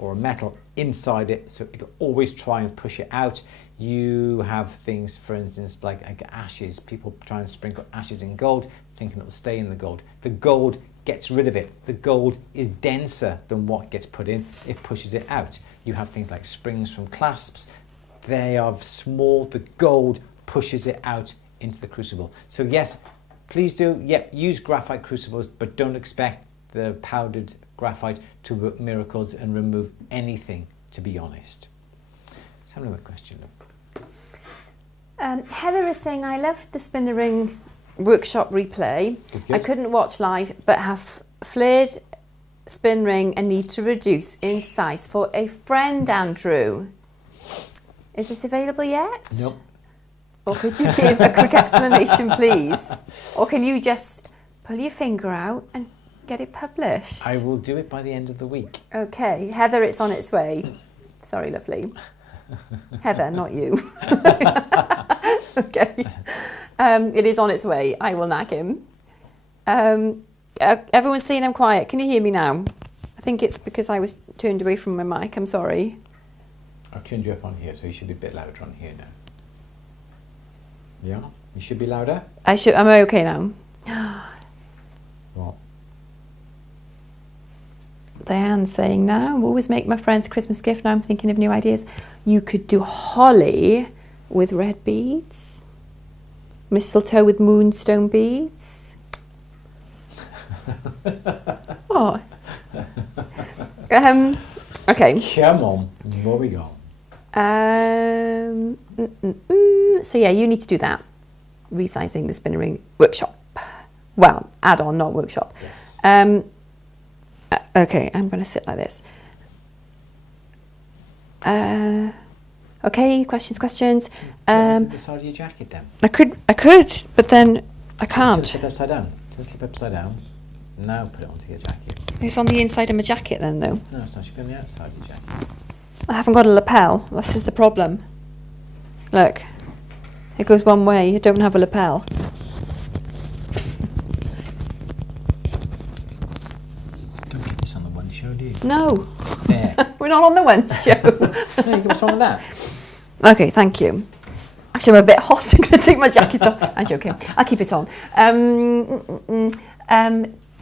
or a metal inside it, so it'll always try and push it out. You have things, for instance, like ashes. People try and sprinkle ashes in gold, thinking it'll stay in the gold. The gold gets rid of it. The gold is denser than what gets put in. It pushes it out. You have things like springs from clasps. They are small. The gold pushes it out into the crucible. So yes, please do, use graphite crucibles, but don't expect the powdered graphite to work miracles and remove anything, to be honest. Let's have another question. Heather is saying, I loved the spinner ring workshop replay. I couldn't watch live, but have flared spin ring and need to reduce in size for a friend, Andrew. Is this available yet? Nope. Or could you give a quick explanation, please? Or can you just pull your finger out and get it published? I will do it by the end of the week. Okay, Heather, it's on its way. Sorry, lovely. Heather, not you. Okay. It is on its way. I will nag him. Everyone's saying I'm quiet. Can you hear me now? I think it's because I was turned away from my mic. I'm sorry. I've turned you up on here, so you should be a bit louder on here now. Yeah? You should be louder? I'm okay now. What? Diane's saying, now always make my friends a Christmas gift. Now I'm thinking of new ideas. You could do holly with red beads. Mistletoe with moonstone beads. Oh. Okay. Come on, where we go? So yeah, you need to do that. Resizing the spinner ring workshop. Well, add-on, not workshop. Yes. Okay, I'm going to sit like this. Okay, questions. To the side of your jacket then. I could, but then I can't. Flip upside down. Flip upside down. Now put it onto your jacket. It's on the inside of my jacket then, though. No, it's not. It should be on the outside of your jacket. I haven't got a lapel. This is the problem. Look, it goes one way. I don't have a lapel. Don't get this on the one show, do you? No. There. We're not on the one show. No, what's wrong with that? Okay, thank you. Actually, I'm a bit hot. I'm going to take my jacket off. I'm joking. I'll keep it on.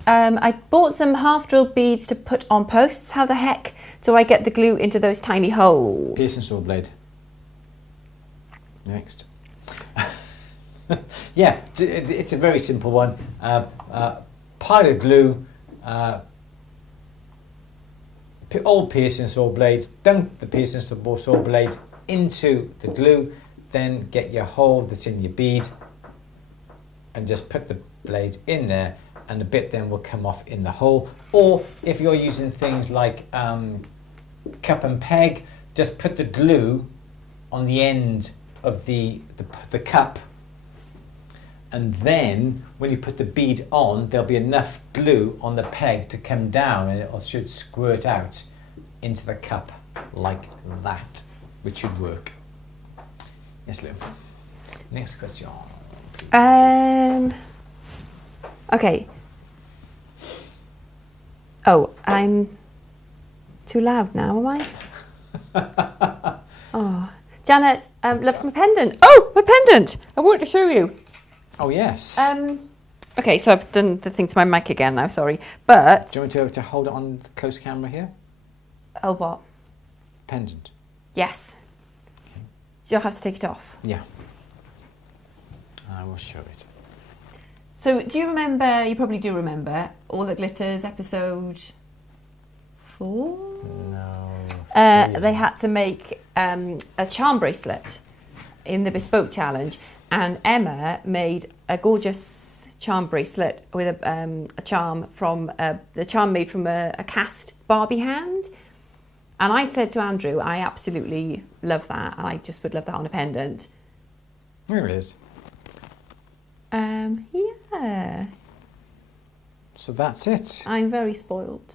I bought some half-drilled beads to put on posts. How the heck do I get the glue into those tiny holes? Piercing saw blade. Next. Yeah, it's a very simple one. Pile of glue, old piercing saw blades, dunk the piercing saw blade into the glue, then get your hole that's in your bead and just put the blade in there, and the bit then will come off in the hole. Or if you're using things like cup and peg, just put the glue on the end of the cup, and then when you put the bead on, there'll be enough glue on the peg to come down, and it should squirt out into the cup like that, which should work. Yes, Lou. Next question. Okay. Oh, I'm too loud now, am I? Oh, Janet loves my pendant. Oh, my pendant! I want to show you. Oh, yes. Okay, so I've done the thing to my mic again now, sorry. But... Do you want to hold it on the close camera here? Oh, what? Pendant. Yes. Okay. So you'll have to take it off. Yeah. I will show it. So do you remember, you probably do remember, All the Glitters episode 4? No. They had to make a charm bracelet in the Bespoke Challenge, and Emma made a gorgeous charm bracelet with a charm from the charm made from a cast Barbie hand. And I said to Andrew, I absolutely love that, and I just would love that on a pendant. There it is. Yeah. So that's it. I'm very spoiled.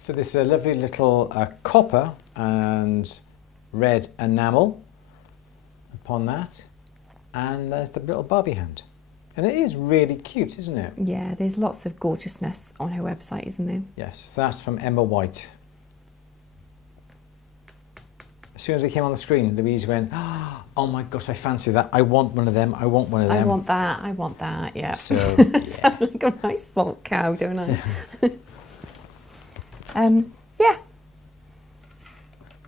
So this is a lovely little copper and red enamel upon that, and there's the little Barbie hand, and it is really cute, isn't it? Yeah, there's lots of gorgeousness on her website, isn't there? Yes, so that's from Emma White. As soon as it came on the screen, Louise went, oh my gosh, I fancy that. I want one of them. I want one of them. I want that, yeah. So, I yeah. sound like a nice spoiled cow, don't I? Yeah.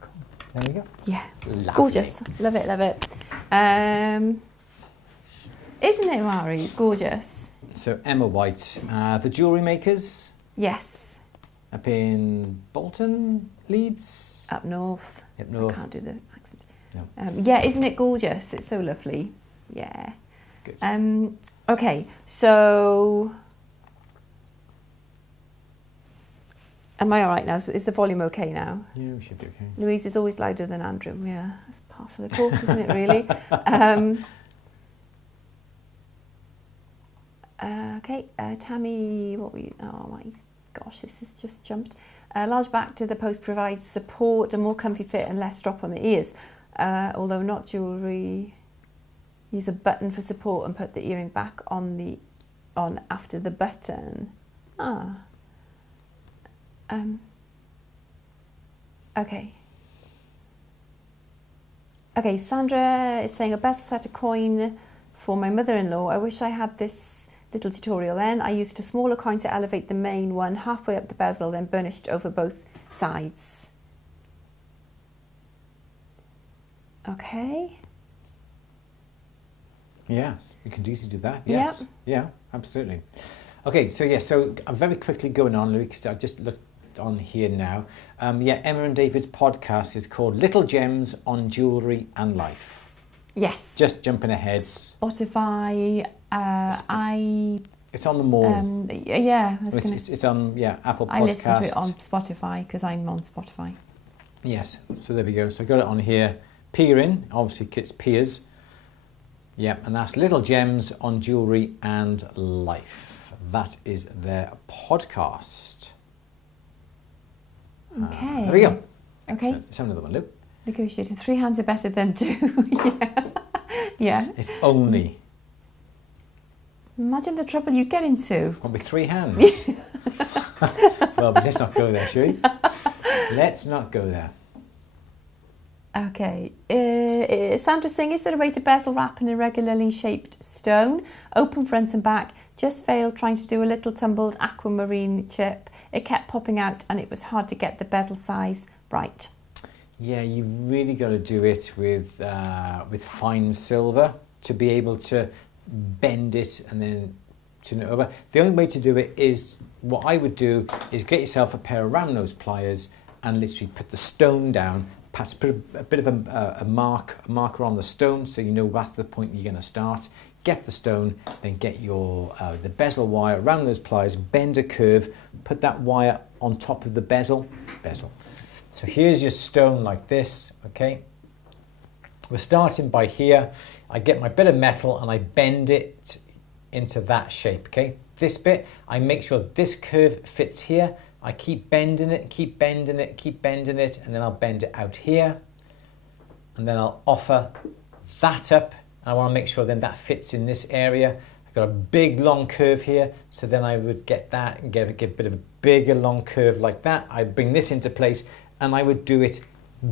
Cool. There we go. Yeah. Lovely. Gorgeous. Love it, love it. Isn't it, Mari? It's gorgeous. So Emma White, the jewellery makers. Yes. Up in Bolton, Leeds. Up north. Up north. I can't do the accent. No. Yeah, isn't it gorgeous? It's so lovely. Yeah. Good. Okay, so am I all right now? So is the volume okay now? Yeah, we should be okay. Louise is always louder than Andrew. Yeah, that's part of the course, isn't it, really? Okay, Tammy, what were you? Oh my gosh, this has just jumped. Large back to the post provides support, a more comfy fit and less drop on the ears. Although not jewellery, use a button for support and put the earring back on after the button. Okay. Okay, Sandra is saying a best set a coin for my mother-in-law. I wish I had this little tutorial then. I used a smaller coin to elevate the main one halfway up the bezel, then burnished over both sides. Okay. Yes, you can easily do that. Yes. Yep. Yeah, absolutely. Okay, so yeah, so I'm very quickly going on, Louis, because I just looked on here now. Yeah, Emma and David's podcast is called Little Gems on Jewellery and Life. Yes. Just jumping ahead. Spotify. It's on them all. Yeah. It's on Apple Podcasts. I listen to it on Spotify because I'm on Spotify. Yes. So there we go. So I got it on here. Peering, obviously it's peers. Yep, and that's Little Gems on Jewellery and Life. That is their podcast. Okay. There we go. Okay. So, it's another one, Lou. Negotiated. 3 hands are better than 2. Yeah. Yeah. If only. Imagine the trouble you'd get into. What, with 3 hands? Well, but let's not go there, shall we? Let's not go there. Okay. Sandra's saying, is there a way to bezel wrap an irregularly shaped stone? Open front and back. Just failed trying to do a little tumbled aquamarine chip. It kept popping out and it was hard to get the bezel size right. Yeah, you've really got to do it with fine silver to be able to bend it and then turn it over. The only way to do it is, what I would do is get yourself a pair of ram nose pliers and literally put the stone down, perhaps put a bit of a marker on the stone so you know that's the point you're going to start. Get the stone, then get your the bezel wire around those pliers, bend a curve, put that wire on top of the bezel. So here's your stone like this, okay? We're starting by here. I get my bit of metal and I bend it into that shape, okay? This bit, I make sure this curve fits here. I keep bending it, keep bending it, keep bending it, and then I'll bend it out here. And then I'll offer that up. I want to make sure then that fits in this area. I've got a big long curve here, so then I would get that and give a bit of a bigger long curve like that. I bring this into place and I would do it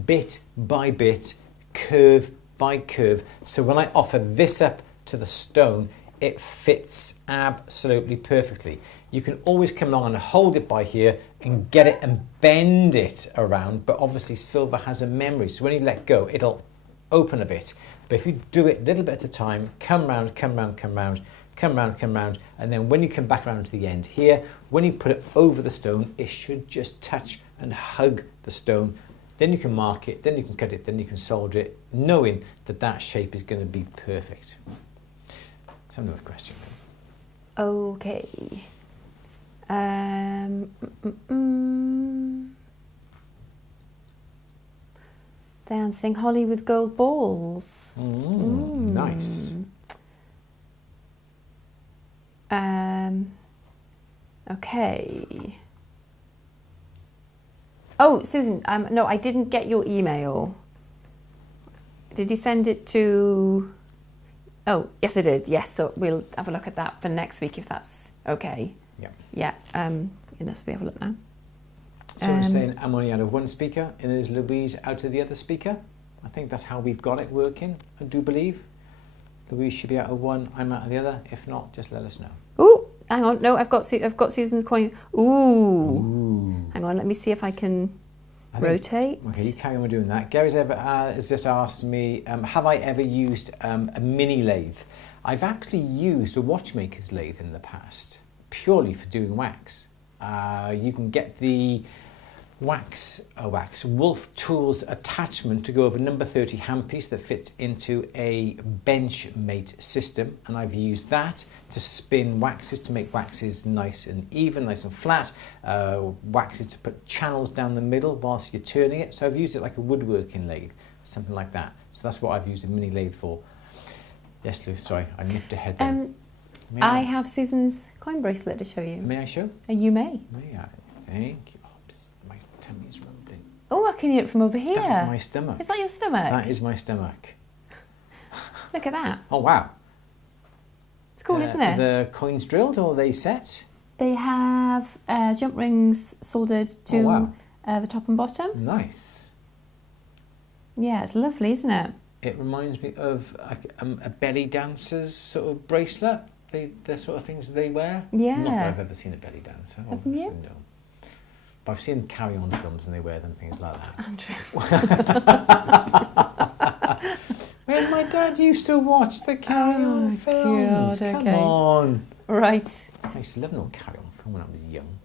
bit by bit, curve by curve. So when I offer this up to the stone, it fits absolutely perfectly. You can always come along and hold it by here and get it and bend it around, but obviously silver has a memory, so when you let go, it'll open a bit. But if you do it a little bit at a time, come round, come round, come round, come round, come round, and then when you come back around to the end here, when you put it over the stone, it should just touch and hug the stone. Then you can mark it, then you can cut it, then you can solder it, knowing that that shape is going to be perfect. Let's have another question. Okay. Dancing holly with gold balls. Nice. Okay. Oh, Susan, no, I didn't get your email. Did you send it to... Oh, yes, I did. Yes, so we'll have a look at that for next week if that's okay. Yeah. Unless we have a look now. So we're saying I'm only out of one speaker, and is Louise out of the other speaker? I think that's how we've got it working, I do believe. Louise should be out of one, I'm out of the other. If not, just let us know. Ooh, hang on. No, I've got Susan's coin. Ooh. Hang on, let me see if I can rotate. Okay, you carry on doing that. Gary's has just asked me, have I ever used a mini lathe? I've actually used a watchmaker's lathe in the past, purely for doing wax. You can get the Wolf Tools attachment to go over number 30 handpiece that fits into a bench mate system, and I've used that to spin waxes, to make waxes nice and even, nice and flat, waxes to put channels down the middle whilst you're turning it. So I've used it like a woodworking lathe, something like that. So that's what I've used a mini lathe for. Yes, Lou, sorry, I nipped ahead then. I have Susan's coin bracelet to show you. May I show? You may. May I? Thank you. My tummy's rumbling. Oh, I can hear it from over here. That's my stomach. Is that your stomach? That is my stomach. Look at that. Oh, wow. It's cool, isn't it? The coins drilled, or are they set? They have jump rings soldered to the top and bottom. Nice. Yeah, it's lovely, isn't it? It reminds me of a belly dancer's sort of bracelet. The sort of things they wear. Yeah. Not that I've ever seen a belly dancer. Haven't you? No. But I've seen carry-on films and they wear them, things like that. Andrew. When my dad used to watch the carry-on films. God, Come on. Right. I used to love an old carry-on film when I was young.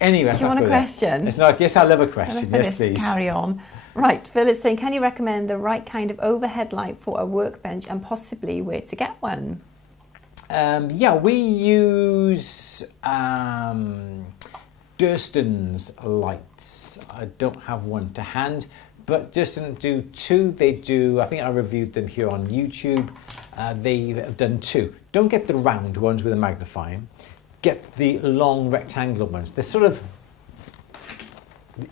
Anyway, do you want a question? Yes, I love a question. Yes, please. Carry on. Right, Phil is saying, can you recommend the right kind of overhead light for a workbench and possibly where to get one? Yeah, we use Durston's lights. I don't have one to hand, but Durston do two. They do, I think I reviewed them here on YouTube. They have done two. Don't get the round ones with a magnifying. Get the long rectangular ones. They're sort of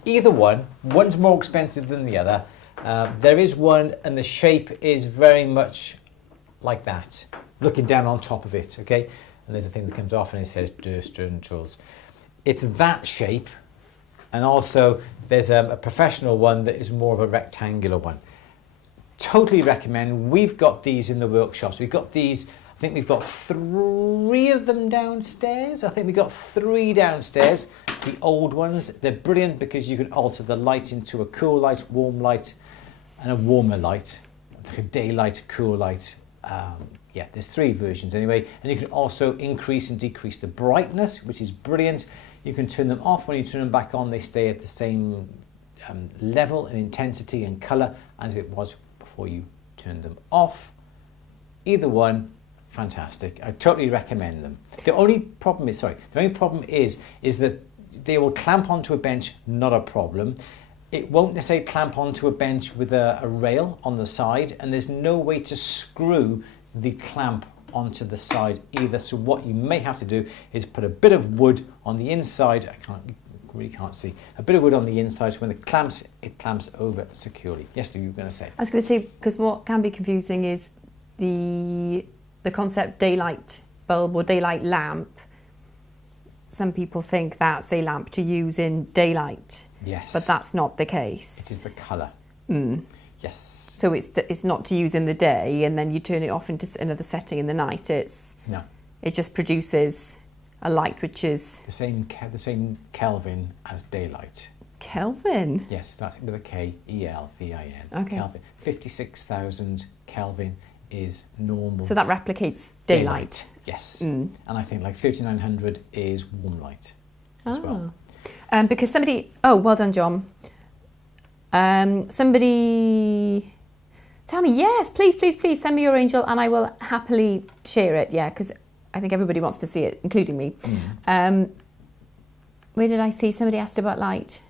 either one. One's more expensive than the other. There is one, and the shape is very much like that, looking down on top of it, okay? And there's a thing that comes off and it says Durston Tools. It's that shape, And also there's a professional one that is more of a rectangular one. Totally recommend. We've got these in the workshops. We've got these, I think we've got 3 of them downstairs. I think we've got 3 downstairs, the old ones. They're brilliant because you can alter the light into a cool light, warm light, and a warmer light, like a daylight, cool light. Yeah, there's 3 versions anyway. And you can also increase and decrease the brightness, which is brilliant. You can turn them off. When you turn them back on, they stay at the same level and intensity and colour as it was before you turned them off. Either one, fantastic. I totally recommend them. The only problem is, is that they will clamp onto a bench, not a problem. It won't necessarily clamp onto a bench with a rail on the side, and there's no way to screw the clamp onto the side either. So what you may have to do is put a bit of wood on the inside. Really can't see. A bit of wood on the inside, so when it clamps over securely. Yes, you were going to say? I was going to say, because what can be confusing is the concept daylight bulb or daylight lamp. Some people think that's a lamp to use in daylight. Yes. But that's not the case. It is the colour. Yes. So it's not to use in the day, and then you turn it off into another setting in the night. No. It just produces a light which is the same Kelvin as daylight. Kelvin? Yes, starting with a K, E-L-V-I-N. Okay. Kelvin. 56,000 Kelvin is normal. So that replicates daylight. Yes. And I think like 3900 is warm light as well. Because somebody, well done, John. Somebody tell me, yes, please send me your angel and I will happily share it. Yeah, because I think everybody wants to see it, including me. Where did I see? Somebody asked about light.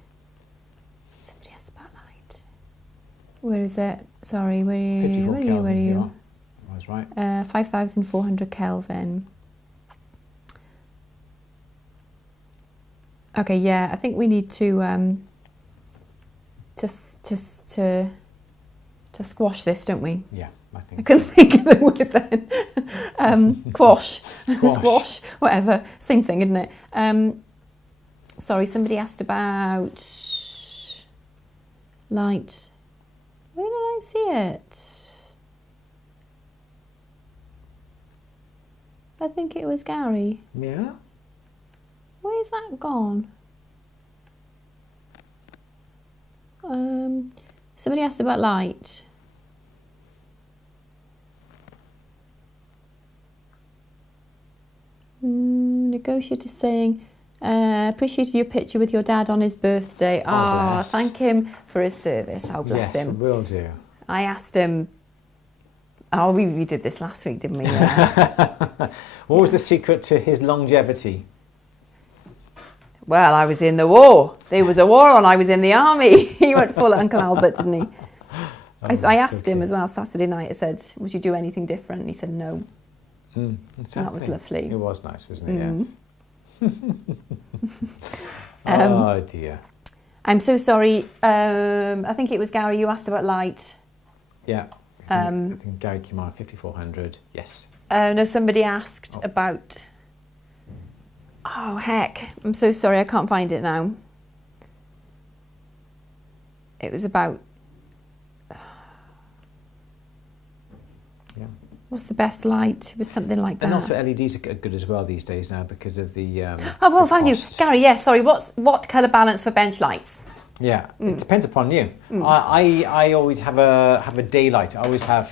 Where is it? Sorry, where are you? I was right. 5,400 Kelvin. Okay, yeah, I think we need to just to squash this, don't we? Yeah, I think. I couldn't think of the word then. Quash, squash, whatever. Same thing, isn't it? Sorry, somebody asked about light. Where did I see it? I think it was Gary. Yeah. Where's that gone? Somebody asked about light. Negotiator saying, appreciated your picture with your dad on his birthday. Thank him for his service. Oh, bless him. Yes, will do. I asked him. Oh, we did this last week, didn't we? What was the secret to his longevity? Well, I was in the war. There was a war on. I was in the army. He went full Uncle Albert, didn't he? I asked him as well Saturday night. I said, would you do anything different? And he said no. That was lovely. It was nice, wasn't it? Yes. Oh dear. I'm so sorry. I think it was Gary. You asked about light. Yeah. I think Gary came on 5,400. Yes. No, somebody asked about. Oh heck! I'm so sorry. I can't find it now. It was about. Yeah. What's the best light? It was something like that. And also LEDs are good as well these days now because of the. Thank you, Gary. Yeah, sorry. What colour balance for bench lights? Yeah, it depends upon you. I always have a daylight. I always have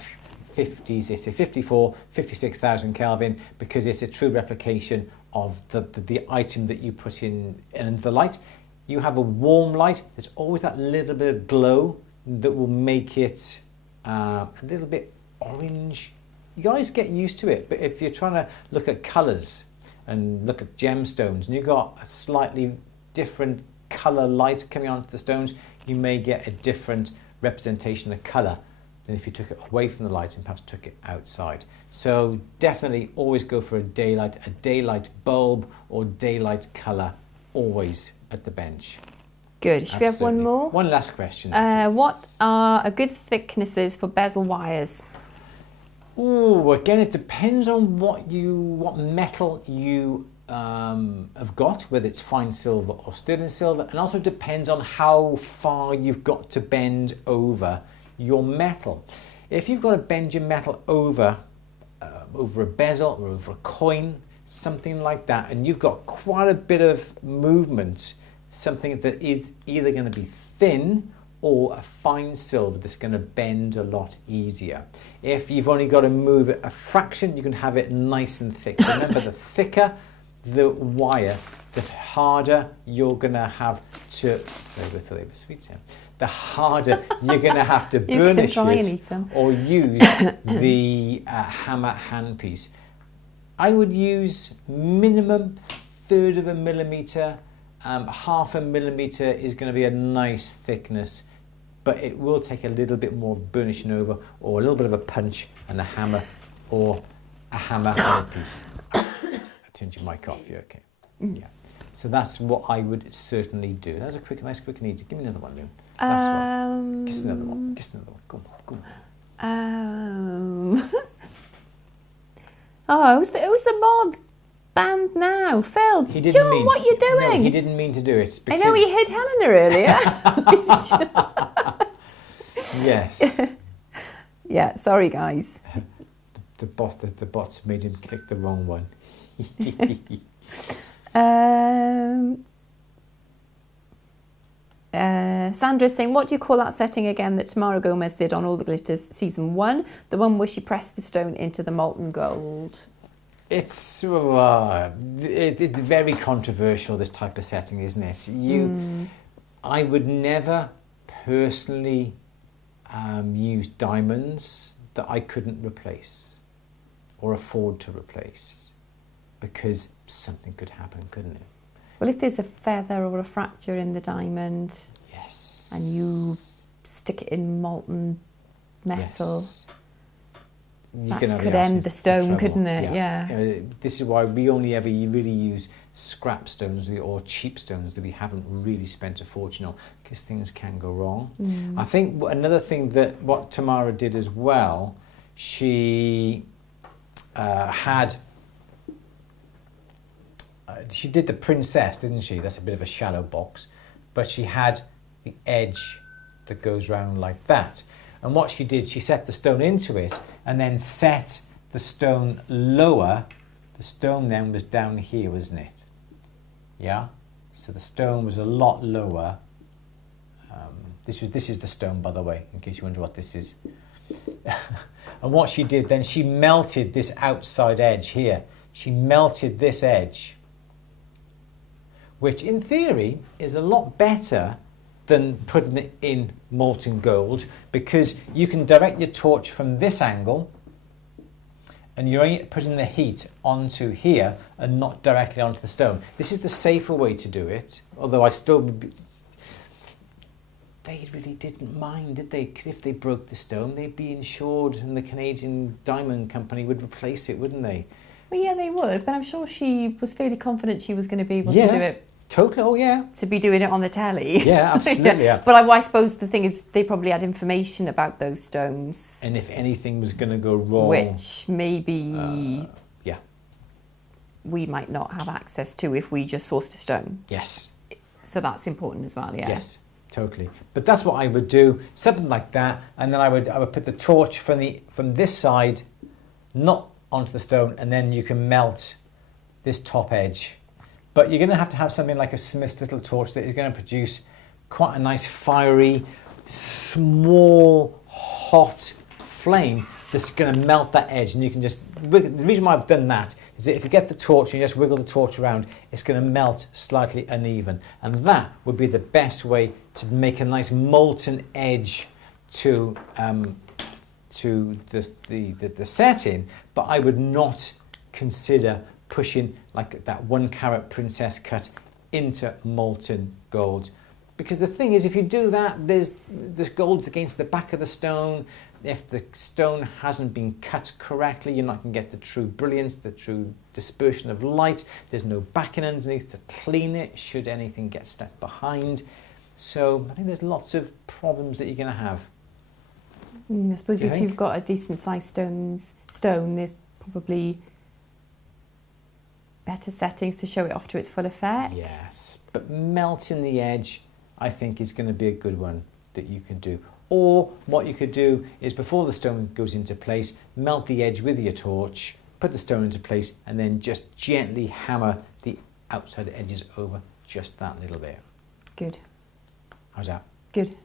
56,000 Kelvin because it's a true replication of the item that you put in the light. You have a warm light. There's always that little bit of glow that will make it a little bit orange. You guys get used to it, but if you're trying to look at colours and look at gemstones and you've got a slightly different colour light coming onto the stones, you may get a different representation of colour than if you took it away from the light and perhaps took it outside. So definitely always go for a daylight bulb or daylight colour, always at the bench. Good. Should we have one more? One last question. What are good thicknesses for bezel wires? Oh, again, it depends on what metal you have you've got, whether it's fine silver or sterling silver, and also depends on how far you've got to bend over your metal. If you've got to bend your metal over a bezel or over a coin, something like that, and you've got quite a bit of movement, something that is either going to be thin or a fine silver that's going to bend a lot easier. If you've only got to move it a fraction, you can have it nice and thick. Remember, the thicker the wire, the harder you're going to have to, the harder you're going to have to burnish it or use the hammer handpiece. I would use minimum 1/3 of a millimetre. 1/2 a millimetre is going to be a nice thickness, but it will take a little bit more burnishing over, or a little bit of a punch and a hammer, or a hammer handpiece. I turned your mic off, you okay? Yeah. So that's what I would certainly do. That was a nice, quick and easy. Give me another one, Lou. Last one. Kiss another one. Kiss another one. Go on. Oh, who's the mod band now? Phil, John, what are you doing? No, he didn't mean to do it. I know he hit Helena earlier. Yes. Yeah, sorry guys. The bots made him click the wrong one. Sandra's saying, what do you call that setting again that Tamara Gomez did on All the Glitters season 1? The one where she pressed the stone into the molten gold. It's very controversial, this type of setting, isn't it? I would never personally use diamonds that I couldn't replace or afford to replace, because something could happen, couldn't it? Well, if there's a feather or a fracture in the diamond, yes, and you stick it in molten metal, yes, that could end the stone, couldn't it? Yeah. This is why we only ever really use scrap stones or cheap stones that we haven't really spent a fortune on, because things can go wrong. I think another thing that what Tamara did as well, she she did the princess, didn't she? That's a bit of a shallow box, but she had the edge that goes round like that. And what she did, she set the stone into it and then set the stone lower. The stone then was down here, wasn't it? Yeah? So the stone was a lot lower. This is the stone, by the way, in case you wonder what this is. And what she did then, she melted this outside edge here. She melted this edge, which in theory is a lot better than putting it in molten gold, because you can direct your torch from this angle and you're only putting the heat onto here and not directly onto the stone. This is the safer way to do it, although they really didn't mind, did they? 'Cause if they broke the stone, they'd be insured and the Canadian Diamond Company would replace it, wouldn't they? Well, yeah, they would, but I'm sure she was fairly confident she was going to be able to do it. Totally, oh yeah. To be doing it on the telly. Yeah, absolutely. Yeah. But I suppose the thing is, they probably had information about those stones. And if anything was going to go wrong, which maybe we might not have access to if we just sourced a stone. Yes. So that's important as well, yeah. Yes, totally. But that's what I would do, something like that, and then I would put the torch from this side, not onto the stone, and then you can melt this top edge. But you're going to have something like a Smith's little torch that is going to produce quite a nice fiery, small, hot flame that's going to melt that edge. And you can just wiggle. The reason why I've done that is that if you get the torch and you just wiggle the torch around, it's going to melt slightly uneven. And that would be the best way to make a nice molten edge to the setting. But I would not consider pushing like that 1 carat princess cut into molten gold, because the thing is, if you do that, there's gold's against the back of the stone. If the stone hasn't been cut correctly, you're not going to get the true brilliance, the true dispersion of light. There's no backing underneath to clean it should anything get stuck behind. So I think there's lots of problems that you're going to have. I suppose if you've got a decent sized stone, there's probably better settings to show it off to its full effect. Yes, but melting the edge, I think, is going to be a good one that you can do. Or what you could do is, before the stone goes into place, melt the edge with your torch, put the stone into place, and then just gently hammer the outside edges over just that little bit. Good. How's that? Good.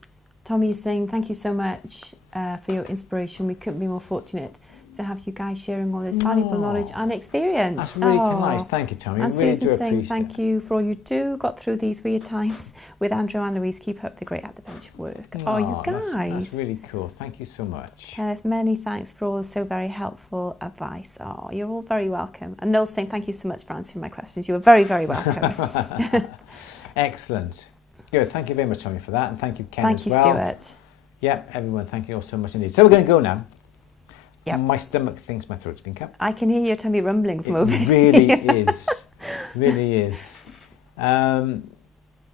Tommy is saying, thank you so much for your inspiration. We couldn't be more fortunate to have you guys sharing all this valuable knowledge and experience. That's really nice. Thank you, Tommy. And really Susan's saying, appreciate thank you for all you do. Got through these weird times with Andrew and Louise. Keep up the great At the Bench work. Oh, you guys. That's really cool. Thank you so much. Kenneth, many thanks for all the so very helpful advice. Oh, you're all very welcome. And Noel's saying, thank you so much for answering my questions. You were very, very welcome. Excellent. Good. Thank you very much, Tommy, for that. And thank you, Ken, as well. Thank you, Stuart. Yeah, everyone, thank you all so much indeed. So we're going to go now. Yep. My stomach thinks my throat's been cut. I can hear your tummy rumbling from over here. It really is. Really is.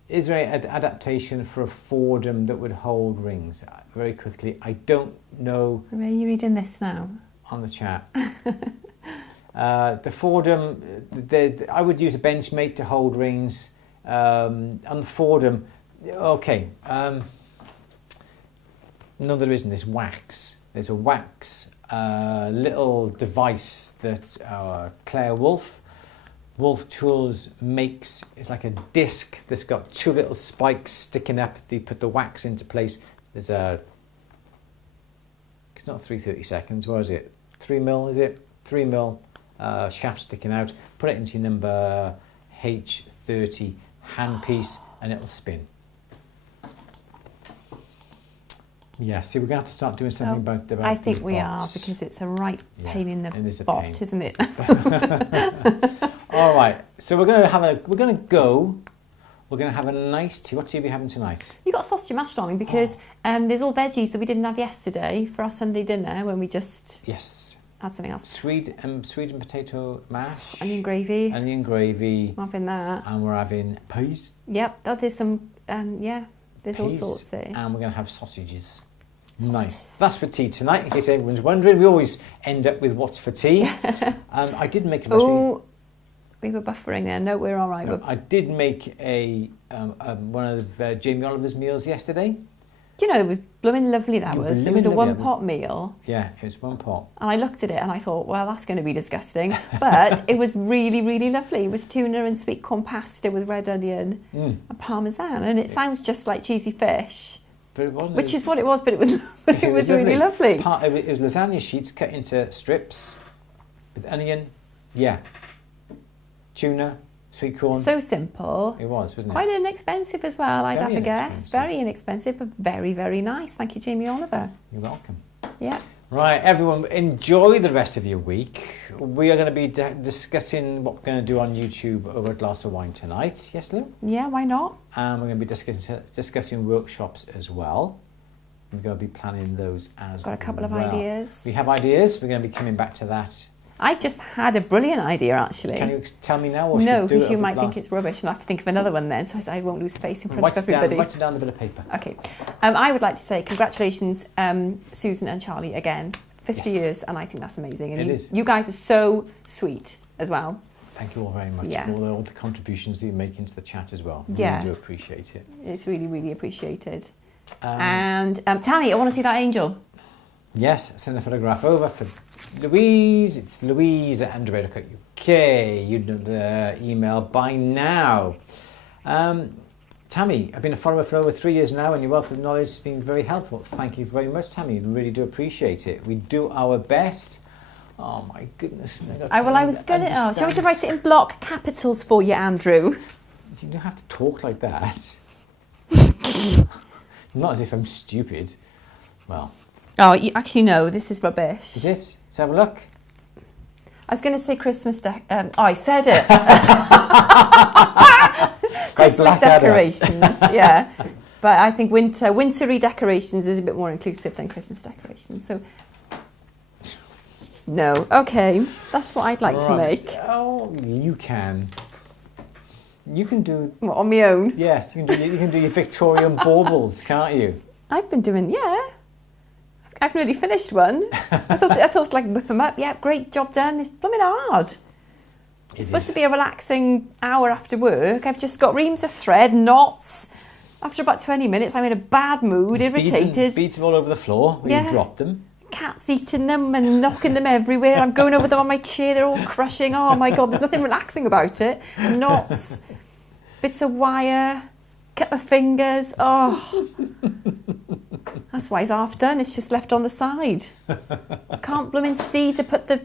Is there an adaptation for a Fordham that would hold rings? Very quickly, I don't know. Are you reading this now? On the chat. The Fordham, I would use a Benchmate to hold rings. On the Fordham, okay. No, there isn't. There's wax. There's a wax little device that Claire Wolf Tools makes. It's like a disc that's got two little spikes sticking up. They put the wax into place. There's a, it's not 3/32, what is it? 3mm, is it? 3mm shaft sticking out. Put it into your number H30 handpiece and it'll spin. Yeah, see, we're going to have to start doing something about I think we are, because it's a right pain in the bot, isn't it? All right, so we're going to have a nice tea. What tea are we having tonight? You got sausage and mash, darling, because there's all veggies that we didn't have yesterday for our Sunday dinner when we just had something else. Swede and potato mash. Onion gravy. Onion gravy. I'm having that. And we're having peas. Yep, there's some, there's all sorts there. And we're going to have sausages. Nice. That's for tea tonight, in case everyone's wondering. We always end up with what's for tea. I did make a recipe. Oh, we were buffering there. No, we're all right. No, I did make one of Jamie Oliver's meals yesterday. Do you know, it was blooming lovely that was. It was a one-pot meal. Yeah, it was one pot. And I looked at it and I thought, well, that's going to be disgusting. But it was really, really lovely. It was tuna and sweet corn pasta with red onion and parmesan. And it sounds just like cheesy fish. But it wasn't. Which is what it was, but it was it was really lovely. It was lasagna sheets cut into strips with onion, tuna, sweet corn. So simple. It was, wasn't it? Quite inexpensive as well, I'd have to guess. Very inexpensive, but very, very nice. Thank you, Jamie Oliver. You're welcome. Yeah. Right, everyone, enjoy the rest of your week. We are going to be discussing what we're going to do on YouTube over a glass of wine tonight. Yes, Lou? Yeah, why not? And we're going to be discussing workshops as well. We're going to be planning those as well. Got a couple of ideas. We have ideas. We're going to be coming back to that. I just had a brilliant idea, actually. Can you tell me now? Or no, because you might think it's rubbish and I'll have to think of another one then, so I won't lose face in front of everybody. Write it down on a bit of paper. Okay. I would like to say congratulations, Susan and Charlie, again. 50 years, and I think that's amazing. And it is. You guys are so sweet as well. Thank you all very much for all the contributions that you make into the chat as well. I really do appreciate it. It's really, really appreciated. And Tammy, I want to see that angel. Yes, send a photograph over for Louise. It's Louise at andrew.uk. You know the email by now. Tammy, I've been a follower for over 3 years now, and your wealth of knowledge has been very helpful. Thank you very much, Tammy. We really do appreciate it. We do our best. Oh my goodness. I was going to. Oh, shall we write it in block capitals for you, Andrew? You don't have to talk like that. Not as if I'm stupid. Well. Oh, you actually no. This is rubbish. Is it? Let's have a look. I was going to say Christmas. I said it. Christmas decorations, yeah. But I think wintry decorations is a bit more inclusive than Christmas decorations. So, no. Okay, that's what I'd like to make. Oh, you can. You can do... What, on my own? Yes, you can do your Victorian baubles, can't you? I've been doing, I haven't really finished one. I thought like whip them up. Yeah, great job done. It's blooming hard. It's supposed to be a relaxing hour after work. I've just got reams of thread, knots. After about 20 minutes, I'm in a bad mood, irritated. Beads all over the floor where you dropped them. Cats eating them and knocking them everywhere. I'm going over them on my chair, they're all crushing. Oh my God, there's nothing relaxing about it. Knots, bits of wire, cut my fingers. Oh, that's why it's half done. It's just left on the side. Can't blooming see to put the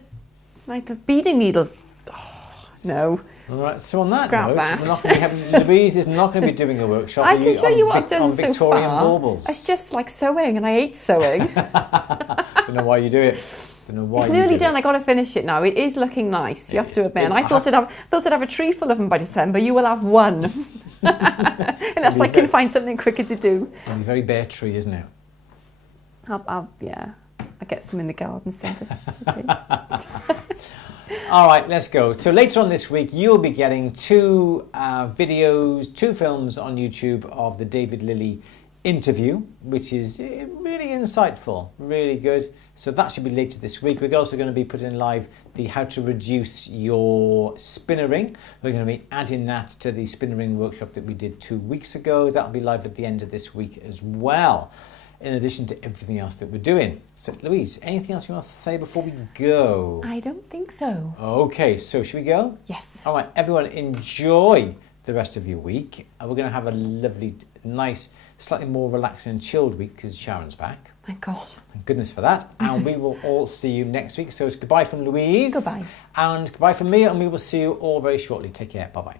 beading needles. Oh, no. All right, so on that Scrap note, that. we're not going to be Louise is not going to be doing a workshop. I can show you what I've done on so Victorian far. baubles. It's just like sewing, and I hate sewing. Don't know why you do it. Don't know why It's you nearly do done. it. I got to finish it now. It is looking nice. You have to is. admit. And I thought I'd have a tree full of them by December. You will have one, unless I can find something quicker to do. It's a very bare tree, isn't it? I'll get some in the garden centre. It's okay. All right, let's go. So later on this week, you'll be getting 2 videos, 2 films on YouTube of the David Lilly interview, which is really insightful, really good. So that should be later this week. We're also going to be putting live the how to reduce your spinner ring. We're going to be adding that to the spinner ring workshop that we did 2 weeks ago. That'll be live at the end of this week as well, in addition to everything else that we're doing. So Louise, anything else you want to say before we go? I don't think so. Okay, so should we go? Yes. All right, everyone, enjoy the rest of your week. And we're going to have a lovely, nice, slightly more relaxing and chilled week because Sharon's back. Thank God. Thank goodness for that. And we will all see you next week. So it's goodbye from Louise. Goodbye. And goodbye from me, and we will see you all very shortly. Take care. Bye-bye.